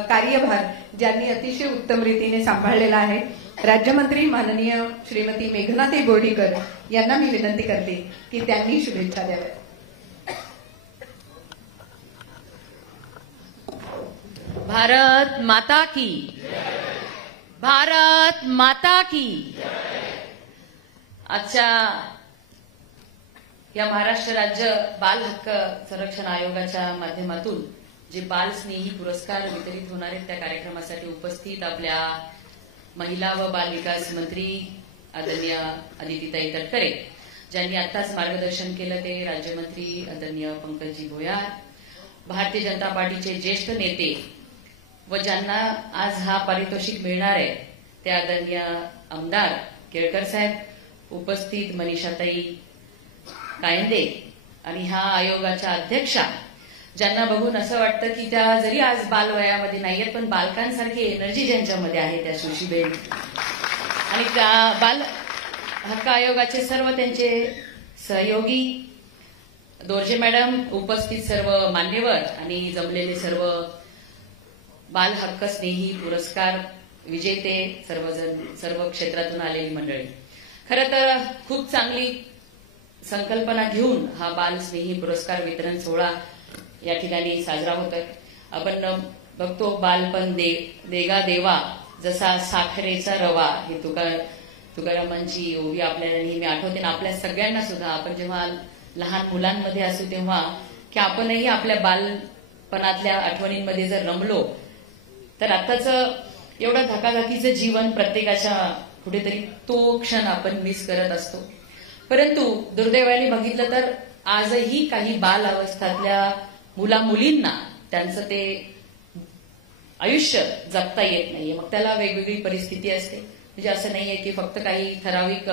कार्यभार ज्यांनी अतिशय उत्तम रीतीने सांभाळलेला आहे. राज्यमंत्री माननीय श्रीमती मेघनाताई बोर्डीकर यांना मी विनंती करते की त्यांनी शुभेच्छा द्याव्या. भारत माता की, भारत माता की. आजच्या या महाराष्ट्र राज्य बाल हक्क संरक्षण आयोगाच्या माध्यमातून जे बाल स्नेही पुरस्कार वितरित होणार आहेत त्या कार्यक्रमासाठी उपस्थित आपल्या महिला व बाल विकास मंत्री आदरणीय अदितीताई तटकरे, ज्यांनी आताच मार्गदर्शन केलं ते राज्यमंत्री आदरणीय पंकजी भोयार, भारतीय जनता पार्टीचे ज्येष्ठ नेते व ज्यांना आज हा पारितोषिक मिळणार आहे ते आदरणीय आमदार केळकर साहेब, उपस्थित मनीषाताई कायंदे आणि ह्या आयोगाच्या अध्यक्षा, ज्यांना बघून असं वाटतं की त्या जरी आज बालवयामध्ये नाहीयेत पण बालकांसारखी एनर्जी ज्यांच्यामध्ये आहे त्या सुशीबेन आणि त्या बाल हक्क आयोगाचे सर्व त्यांचे सहयोगी, दोर्जे मॅडम, उपस्थित सर्व मान्यवर आणि जमलेले सर्व बाल हक्क स्नेही पुरस्कार विजेते सर्वजण, सर्व क्षेत्रातून आलेली मंडळी. खरं तर खूप चांगली संकल्पना घेऊन हा बाल स्नेही पुरस्कार वितरण सोहळा या ठिकाणी साजरा होतोय. आपण बघतो बालपण देगा देवा जसा साखरेचा रवा, हे तुकारामांची ओवी आपल्याला नेहमी आठवते ना. आपल्या सगळ्यांना सुद्धा आपण जेव्हा लहान मुलांमध्ये असू तेव्हा की आपणही आपल्या बालपणातल्या आठवणींमध्ये जर रमलो तर आताच एवढं धकाधकीचं जीवन प्रत्येकाच्या कुठेतरी तो क्षण आपण मिस करत असतो. परंतु दुर्दैवाने बघितलं तर आजही काही बाल अवस्थातल्या मुला मुलींना त्यांचं ते आयुष्य जगता येत नाहीये. मग त्याला वेगवेगळी परिस्थिती असते. म्हणजे असं नाहीये की फक्त काही ठराविक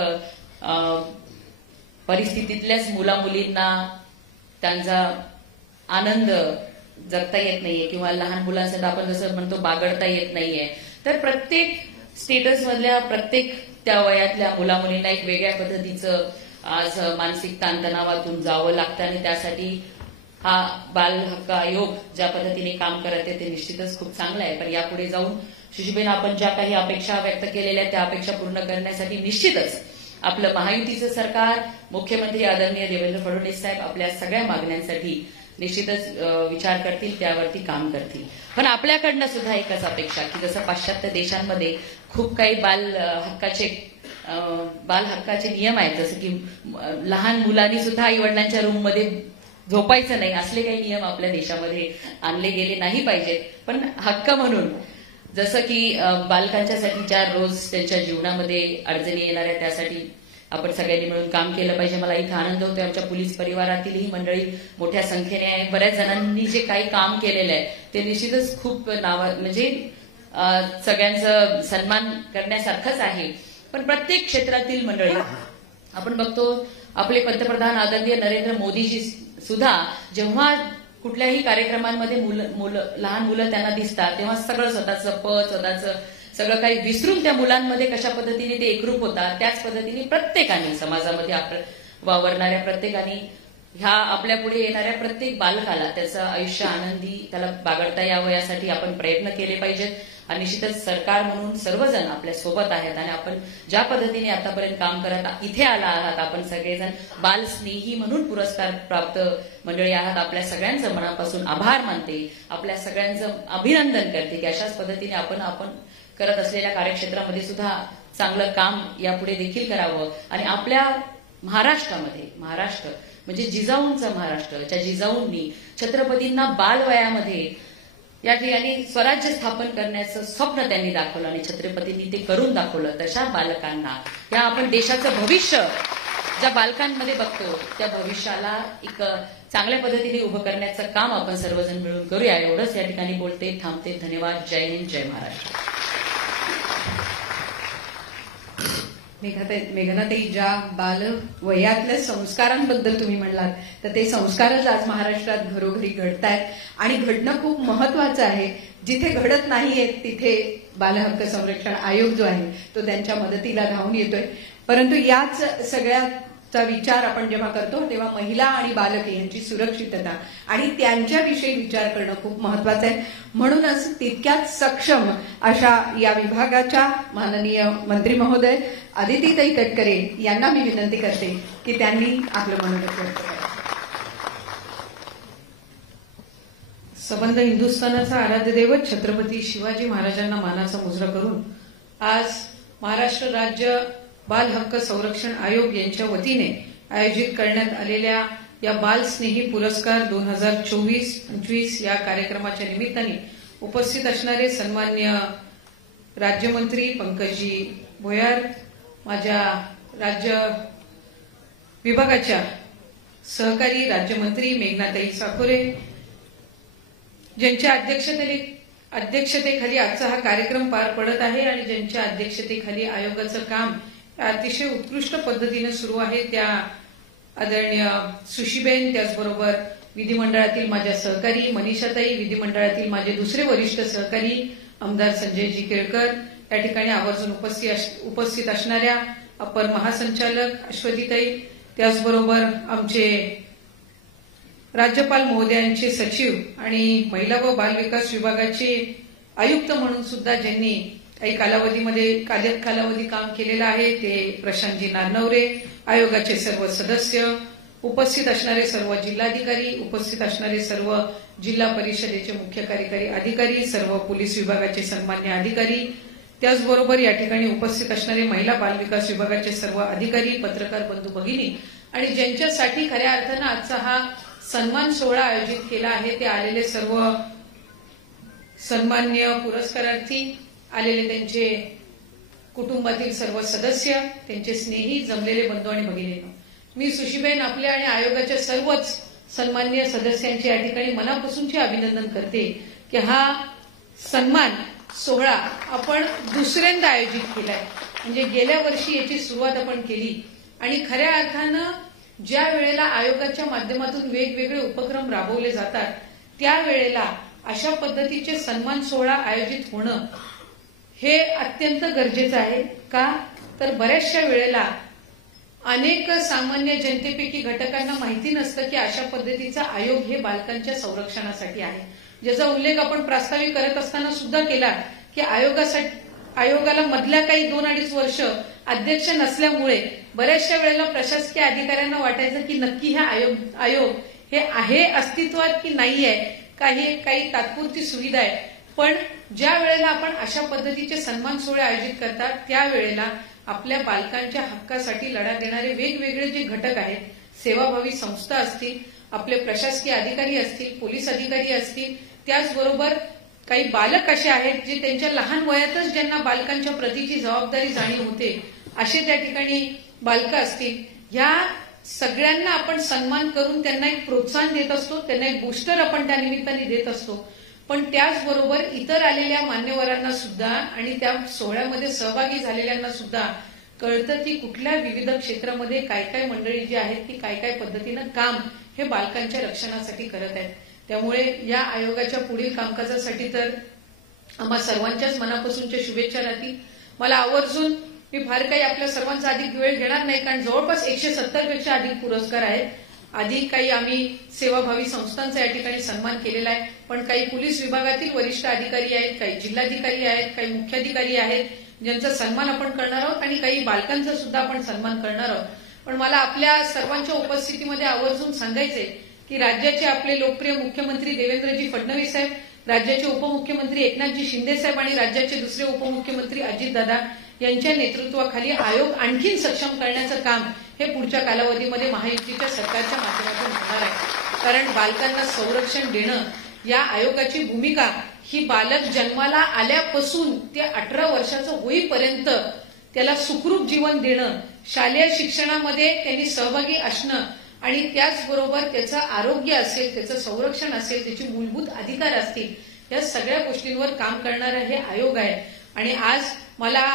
परिस्थितीतल्याच मुला मुलींना त्यांचा आनंद जगता येत नाहीये किंवा लहान मुलांसाठी आपण जसं म्हणतो बागडता येत नाहीये. तर प्रत्येक स्टेटस मधल्या प्रत्येक त्या वयातल्या मुला मुलींना एक वेगळ्या पद्धतीचं आज मानसिक ताणतणावातून जावं लागतं आणि त्यासाठी हा बाल हक्क आयोग ज्या पद्धतीने काम करत आहे ते निश्चितच खूप चांगलं आहे. पण यापुढे जाऊन सुशीबेन आपण ज्या काही अपेक्षा व्यक्त केलेल्या त्या अपेक्षा पूर्ण करण्यासाठी निश्चितच आपलं महायुतीचं सरकार, मुख्यमंत्री आदरणीय देवेंद्र फडणवीस साहेब आपल्या सगळ्या मागण्यांसाठी निश्चितच विचार करतील, त्यावरती काम करतील. पण आपल्याकडनं सुद्धा एकच अपेक्षा की जसं पाश्चात्य देशांमध्ये खूप काही बाल हक्काचे नियम आहेत, जसं की लहान मुलांनी सुद्धा आई वडिलांच्या रूममध्ये झोपायचं नाही, असले काही नियम आपल्या देशामध्ये आणले गेले नाही पाहिजेत. पण हक्क म्हणून जसं की बालकांच्यासाठी 4 रोज त्यांच्या जीवनामध्ये अडचणी येणाऱ्या त्यासाठी आपण सगळ्यांनी मिळून काम केलं पाहिजे. मला इथं आनंद होतोय आमच्या पोलीस परिवारातीलही मंडळी मोठ्या संख्येने आहे. बऱ्याच जणांनी जे काही काम केलेलं आहे ते निश्चितच खूप म्हणजे सगळ्यांचं सन्मान करण्यासारखंच आहे. पण प्रत्येक क्षेत्रातील मंडळी आपण बघतो, आपले पंतप्रधान आदरणीय नरेंद्र मोदीजी सुद्धा जेव्हा कुठल्याही कार्यक्रमांमध्ये लहान मुलं त्यांना दिसतात तेव्हा सगळं स्वतःचं पद, स्वतःचं सगळं काही विसरून त्या मुलांमध्ये कशा पद्धतीने ते एकरूप होतात त्याच पद्धतीने प्रत्येकाने समाजामध्ये वावरणाऱ्या प्रत्येकाने ह्या आपल्या पुढे येणाऱ्या प्रत्येक बालकाला त्याचं आयुष्य आनंदी त्याला बागडता यावं यासाठी आपण प्रयत्न केले पाहिजेत. आणि निश्चितच सरकार म्हणून सर्वजण आपल्या सोबत आहेत आणि आपण ज्या पद्धतीने आतापर्यंत काम करत इथे आला आहात, आपण सगळेजण बाल स्नेही म्हणून पुरस्कार प्राप्त मंडळी आहात. आपल्या सगळ्यांचं मनापासून आभार मानते, आपल्या सगळ्यांचं अभिनंदन करते की अशाच पद्धतीने आपण करत असलेल्या कार्यक्षेत्रामध्ये सुद्धा चांगलं काम यापुढे देखील करावं. आणि आपल्या महाराष्ट्र म्हणजे जिजाऊंचा महाराष्ट्र, ज्या जिजाऊंनी छत्रपतींना बालवयामध्ये या ठिकाणी स्वराज्य स्थापन करण्याचं स्वप्न त्यांनी दाखवलं आणि छत्रपतींनी ते करून दाखवलं. तशा बालकांना या आपण देशाचं भविष्य ज्या बालकांमध्ये बघतो त्या भविष्याला एक चांगल्या पद्धतीने उभं करण्याचं काम आपण सर्वजण मिळून करूया. एवढंच या ठिकाणी बोलते, थांबते. धन्यवाद. जय हिंद, जय महाराष्ट्र. मेघनाताई, ज्या बालवयातल्या संस्कारांबद्दल तुम्ही म्हणलात तर ते संस्कारच आज महाराष्ट्रात घरोघरी घडतायत आणि घडणं खूप महत्वाचं आहे. जिथे घडत नाहीये तिथे बालहक्क संरक्षण आयोग जो आहे तो त्यांच्या मदतीला धावून येतोय. परंतु याच सगळ्याचा विचार आपण जेव्हा करतो तेव्हा महिला आणि बालके यांची सुरक्षितता आणि त्यांच्याविषयी विचार करणं खूप महत्वाचं आहे. म्हणूनच तितक्याच सक्षम अशा या विभागाच्या माननीय मंत्री महोदय अदितीताई तटकरे यांना मी विनंती करते की त्यांनी आपलं मनोगत व्यक्त करावं. सबंध हिंदुस्थानाचा आराध्य दैवत छत्रपती शिवाजी महाराजांना मानाचा मुजरा करून आज महाराष्ट्र राज्य बाल हक्क संरक्षण आयोग यांच्या वतीने आयोजित करण्यात आलेल्या या बालस्नेही पुरस्कार 2024-25 या कार्यक्रमाच्या निमित्ताने उपस्थित असणारे सन्मान्य राज्यमंत्री पंकजी भोयार, माझ्या राज्य विभागाच्या सहकारी राज्यमंत्री मेघनाताई साखोरे, ज्यांच्या अध्यक्षतेखाली आजचा हा कार्यक्रम पार पडत आहे आणि ज्यांच्या अध्यक्षतेखाली आयोगाचं काम अतिशय उत्कृष्ट पद्धतीने सुरू आहे, त्या आदरणीय सुशीबेन, त्याचबरोबर विधिमंडळातील माझ्या सहकारी मनीषाताई, विधिमंडळातील माझे दुसरे वरिष्ठ सहकारी आमदार संजयजी केळकर, या ठिकाणी आवर्जून उपस्थित असणाऱ्या अपर महासंचालक अश्वतीताई, त्याचबरोबर आमचे राज्यपाल महोदयांचे सचिव आणि महिला व बालविकास विभागाचे आयुक्त म्हणून सुद्धा ज्यांनी काही कालावधी काम केलेलं आहे ते प्रशांतजी नारनवरे, आयोगाचे सर्व सदस्य, उपस्थित असणारे सर्व जिल्हाधिकारी, उपस्थित असणारे सर्व जिल्हा परिषदेचे मुख्य कार्यकारी अधिकारी, सर्व पोलीस विभागाचे सन्मान्य अधिकारी, त्याचबरोबर या ठिकाणी उपस्थित असणारे महिला बालविकास विभागाचे सर्व अधिकारी, पत्रकार बंधू भगिनी आणि ज्यांच्यासाठी खऱ्या अर्थानं आजचा हा सन्मान सोहळा आयोजित केला आहे ते आलेले सर्व सन्मान्य पुरस्कारार्थी, आलेले त्यांचे कुटुंबातील सर्व सदस्य, त्यांचे स्नेही, जमलेले बंधू आणि भगिनींनो, मी सुशीबेन आपल्या आणि आयोगाच्या सर्वच सन्मान्य सदस्यांचे या ठिकाणी मनापासूनचे अभिनंदन करते की हा सन्मान सोहळा आपण दुसऱ्यांदा आयोजित केलाय. म्हणजे गेल्या वर्षी याची सुरुवात आपण केली आणि खऱ्या अर्थानं ज्या वेळेला आयोगाच्या माध्यमातून वेगवेगळे उपक्रम राबवले जातात त्यावेळेला अशा पद्धतीचे सन्मान सोहळा आयोजित होणं हे अत्यंत गरजेचं आहे. का तर बऱ्याचशा वेळेला अनेक सामान्य जनतेपैकी घटकांना माहिती नसतं की अशा पद्धतीचा आयोग हे बालकांच्या संरक्षणासाठी आहे, ज्याचा उल्लेख आपण प्रास्ताविक करत असताना सुद्धा केला की आयोगाला मधल्या काही 2-2.5 वर्ष अध्यक्ष नसल्यामुळे बऱ्याचशा वेळेला प्रशासकीय अधिकाऱ्यांना वाटायचं की नक्की हा आयोग हे आहे अस्तित्वात की नाहीये, काही तात्पुरती सुविधा आहे. पण ज्या वेळेला आपण अशा पद्धतीचे सन्मान सोहळे आयोजित करतात त्यावेळेला आपल्या बालकांच्या हक्कासाठी लढा देणारे वेगवेगळे जे घटक आहेत, सेवाभावी संस्था असतील, आपले प्रशासकीय अधिकारी असतील, पोलीस अधिकारी असतील, त्याचबरोबर काही बालक असे आहेत जे त्यांच्या लहान वयातच ज्यांना बालकांच्या प्रतीची जबाबदारी जाणीव होते असे त्या ठिकाणी बालकं असतील, या सगळ्यांना आपण सन्मान करून त्यांना एक प्रोत्साहन देत असतो, त्यांना एक बूस्टर आपण त्या निमित्ताने देत असतो. पण त्याचबरोबर इतर आलेल्या मान्यवरांना सुद्धा आणि त्या सोहळ्यामध्ये सहभागी झालेल्यांना सुद्धा कळतं की कुठल्या विविध क्षेत्रामध्ये काय काय मंडळी जी आहेत की काय काय पद्धतीनं काम हे बालकांच्या रक्षणासाठी करत आहेत. त्यामुळे या आयोगाच्या पुढील कामकाजासाठी तर आम्हा सर्वांच्याच मनापासूनच्या शुभेच्छा राहतील. मला आवर्जून मी फार काही आपल्या सर्वांचा अधिक वेळ घेणार नाही, कारण जवळपास 170 पेक्षा अधिक पुरस्कार आहेत. आधी काही आम्ही सेवाभावी संस्थांचा या ठिकाणी सन्मान केलेला आहे, पण काही पोलीस विभागातील वरिष्ठ अधिकारी आहेत, काही जिल्हाधिकारी आहेत, काही मुख्याधिकारी आहेत ज्यांचा सन्मान आपण करणार आहोत आणि काही बालकांचा सुद्धा आपण सन्मान करणार आहोत. पण मला आपल्या सर्वांच्या उपस्थितीमध्ये आवर्जून सांगायचंय की राज्याचे आपले लोकप्रिय मुख्यमंत्री देवेंद्रजी फडणवीस साहेब, राज्याचे उपमुख्यमंत्री एकनाथजी शिंदे साहेब आणि राज्याचे दुसरे उपमुख्यमंत्री अजितदादा यांच्या नेतृत्वाखाली आयोग आणखीन सक्षम करण्याचं काम हे पुढच्या कालावधीमध्ये महायुतीच्या सरकारच्या माध्यमातून होणार आहे. कारण बालकांना संरक्षण देणं या आयोगाची भूमिका ही बालक जन्माला आल्यापासून ते 18 वर्षाचं होईपर्यंत त्याला सुखरूप जीवन देणं, शालेय शिक्षणामध्ये त्यांनी सहभागी असणं आणि त्याचबरोबर त्याचं आरोग्य असेल, त्याचं संरक्षण असेल, त्याचे मूलभूत अधिकार असतील, या सगळ्या गोष्टींवर काम करणारं हे आयोग आहे. आणि आज मला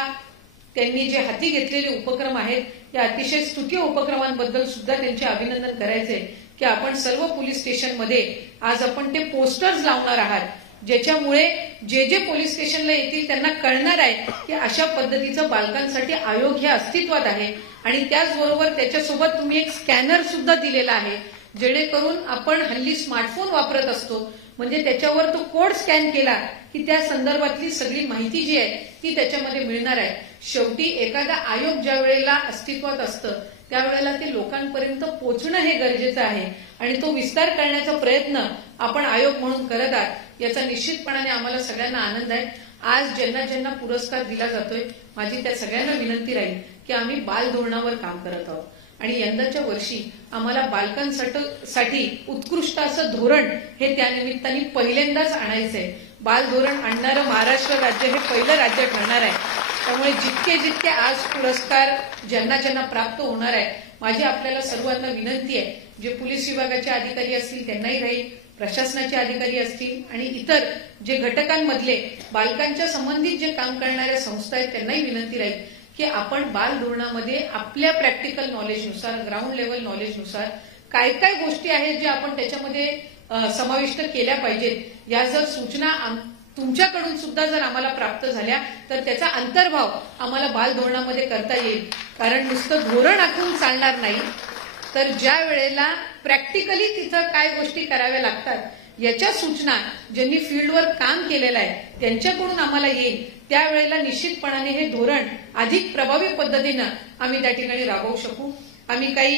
त्यांनी जे हाती घेतलेले उपक्रम आहेत या अतिशय स्तुत्य उपक्रमांबद्दल सुद्धा त्यांचे अभिनंदन करायचे की आपण सर्व पोलीस स्टेशनमध्ये आज आपण ते पोस्टर्स लावणार आहात, ज्याच्यामुळे जे पोलीस स्टेशनला येतील त्यांना कळणार आहे की अशा पद्धतीचं बालकांसाठी आयोग हे अस्तित्वात आहे. आणि त्याचबरोबर त्याच्यासोबत तुम्ही एक स्कॅनर सुद्धा दिलेला आहे, जेणेकरून आपण हल्ली स्मार्टफोन वापरत असतो, म्हणजे त्याच्यावर तो कोड स्कॅन केला की त्या संदर्भातली सगळी माहिती जी आहे ती त्याच्यामध्ये मिळणार आहे. शेवटी एखादा आयोग ज्या वेळेला अस्तित्वात असतं त्यावेळेला ते लोकांपर्यंत पोहोचणं हे गरजेचं आहे आणि तो विस्तार करण्याचा प्रयत्न आपण आयोग म्हणून करत आहात याचा निश्चितपणाने आम्हाला सगळ्यांना आनंद आहे. आज ज्यांना ज्यांना पुरस्कार दिला जातोय माझी त्या सगळ्यांना विनंती राहील की आम्ही बाल धोरणावर काम करत आहोत. आणि यंदाच्या वर्षी आम्हाला बालकांसाठी उत्कृष्ट असं धोरण हे त्यानिमित्ताने पहिल्यांदाच आणायचंय. बाल धोरण आणणारं महाराष्ट्र राज्य हे पहिलं राज्य ठरणार आहे. त्यामुळे जितके आज पुरस्कार ज्यांना प्राप्त होणार आहे, माझी आपल्याला सर्वांना विनंती आहे, जे पोलीस विभागाचे अधिकारी असतील त्यांनाही राहील, प्रशासनाचे अधिकारी असतील आणि इतर जे घटकांमधले बालकांच्या संबंधित जे काम करणाऱ्या संस्था आहेत त्यांनाही विनंती राहील की आपण बाल धोरणामध्ये आपल्या प्रॅक्टिकल नॉलेजनुसार, ग्राउंड लेवल नॉलेजनुसार काय काय गोष्टी आहेत ज्या आपण त्याच्यामध्ये समाविष्ट केल्या पाहिजेत, या जर सूचना तुमच्याकडून सुद्धा जर आम्हाला प्राप्त झाल्या तर त्याचा अंतर्भाव आम्हाला बाल धोरणामध्ये करता येईल. कारण नुसतं धोरण आखून चालणार नाही, तर ज्या वेळेला प्रॅक्टिकली तिथं काय गोष्टी कराव्या लागतात याच्या सूचना ज्यांनी फील्डवर काम केलेलं आहे त्यांच्याकडून आम्हाला येईल. त्यावेळेला निश्चितपणाने हे धोरण अधिक प्रभावी पद्धतीनं आम्ही त्या ठिकाणी राबवू शकू. आम्ही काही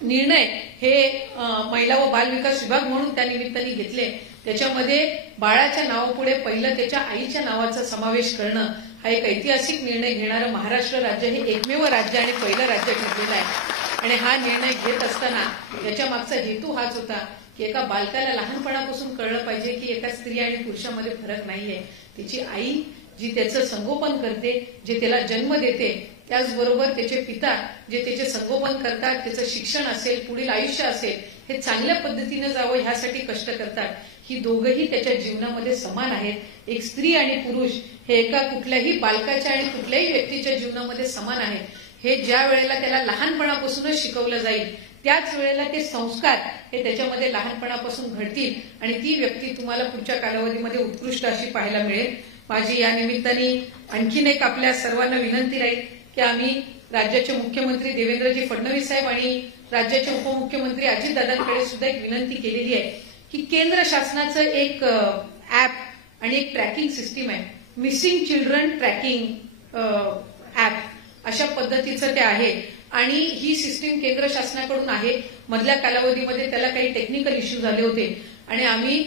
निर्णय हे महिला व बाल विकास विभाग म्हणून त्या निमित्ताने घेतले. त्याच्यामध्ये बाळाच्या नावापुढे पहिलं त्याच्या आईच्या नावाचा समावेश करणं हा एक ऐतिहासिक निर्णय घेणारं महाराष्ट्र राज्य हे एकमेव राज्य आणि पहिलं राज्य ठरलेलं आहे. आणि हा निर्णय घेत असताना याच्या मागचा हेतू हाच होता की एका बालकाला लहानपणापासून कळलं पाहिजे की एका स्त्री आणि पुरुषामध्ये फरक नाहीये. तिची आई जी त्याचं संगोपन करते, जे त्याला जन्म देते, त्याचबरोबर त्याचे पिता जे त्याचे संगोपन करतात, त्याचं शिक्षण असेल, पुढील आयुष्य असेल, हे चांगल्या पद्धतीने जावं ह्यासाठी कष्ट करतात. ही दोघंही त्याच्या जीवनामध्ये समान आहेत. एक स्त्री आणि पुरुष हे एका कुठल्याही बालकाच्या आणि कुठल्याही व्यक्तीच्या जीवनामध्ये समान आहेत. हे ज्या वेळेला त्याला लहानपणापासूनच शिकवलं जाईल त्याच वेळेला ते संस्कार हे त्याच्यामध्ये लहानपणापासून घडतील आणि ती व्यक्ती तुम्हाला पुढच्या कालावधीमध्ये उत्कृष्ट अशी पाहायला मिळेल. माझी या निमित्ताने आणखीन एक आपल्या सर्वांना विनंती राहील की आम्ही राज्याचे मुख्यमंत्री देवेंद्रजी फडणवीस साहेब आणि राज्याचे उपमुख्यमंत्री अजितदादांकडे सुद्धा एक विनंती केलेली आहे की केंद्र शासनाचं एक ऍप आणि एक ट्रॅकिंग सिस्टीम आहे, मिसिंग चिल्ड्रन ट्रॅकिंग ऍप अशा पद्धतीचं ते आहे. आणि ही सिस्टीम केंद्र शासनाकडून आहे. मधल्या कालावधीमध्ये त्याला काही टेक्निकल इश्यू झाले होते आणि आम्ही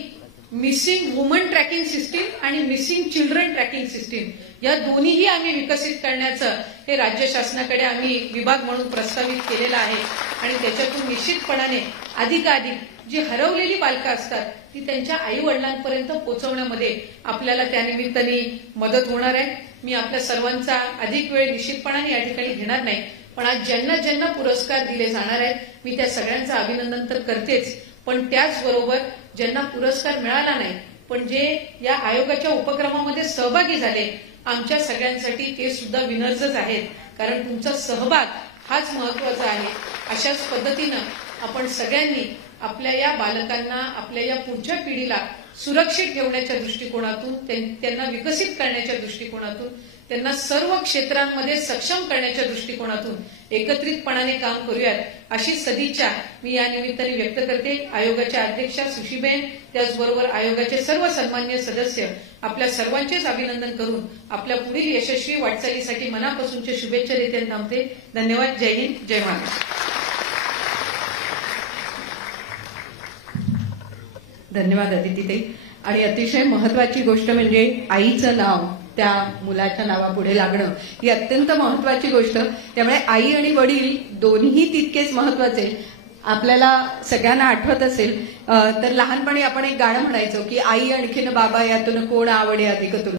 मिसिंग वुमन ट्रॅकिंग सिस्टीम आणि मिसिंग चिल्ड्रन ट्रॅकिंग सिस्टीम या दोन्हीही आम्ही विकसित करण्याचं हे राज्य शासनाकडे आम्ही विभाग म्हणून प्रस्तावित केलेलं आहे. आणि त्याच्यातून निश्चितपणाने अधिकाधिक जी हरवलेली बालकं असतात ती त्यांच्या आई वडिलांपर्यंत पोहोचवण्यामध्ये आपल्याला त्यानिमित्ताने मदत होणार आहे. मी आपल्या सर्वांचा अधिक वेळ निश्चितपणाने या ठिकाणी घेणार नाही, पण आज ज्यांना ज्यांना पुरस्कार दिले जाणार आहेत मी त्या सगळ्यांचं अभिनंदन तर करतेच, पण त्याचबरोबर ज्यांना पुरस्कार मिळाला नाही पण जे या आयोगाच्या उपक्रमामध्ये सहभागी झाले आमच्या सगळ्यांसाठी ते सुद्धा विनर्सच आहेत. कारण तुमचा सहभाग हाच महत्वाचा आहे. अशाच पद्धतीनं आपण सगळ्यांनी आपल्या या बालकांना, आपल्या या पुढच्या पिढीला सुरक्षित ठेवण्याच्या दृष्टिकोनातून, त्यांना विकसित करण्याच्या दृष्टिकोनातून, त्यांना सर्व क्षेत्रांमध्ये सक्षम करण्याच्या दृष्टिकोनातून एकत्रितपणाने काम करूयात अशी सदिच्छा मी या निमित्ताने व्यक्त करते. आयोगाच्या अध्यक्षा सुशीबेन, त्याचबरोबर आयोगाचे सर्व सन्मान्य सदस्य, आपल्या सर्वांचेच अभिनंदन करून आपल्या पुढील यशस्वी वाटचालीसाठी मनापासूनच्या शुभेच्छा देते थांबते. धन्यवाद. जय हिंद, जय महाराष्ट्र. धन्यवाद अदितीताई. आणि अतिशय महत्वाची गोष्ट म्हणजे आईचं नाव त्या मुलाच्या नावापुढे लागणं ही अत्यंत महत्वाची गोष्ट. त्यामुळे आई आणि वडील दोन्हीही तितकेच महत्वाचे. आपल्याला सगळ्यांना आठवत असेल तर लहानपणी आपण एक गाणं म्हणायचो की आई आणखीन बाबा यातून कोण आवडे अधिक तुला.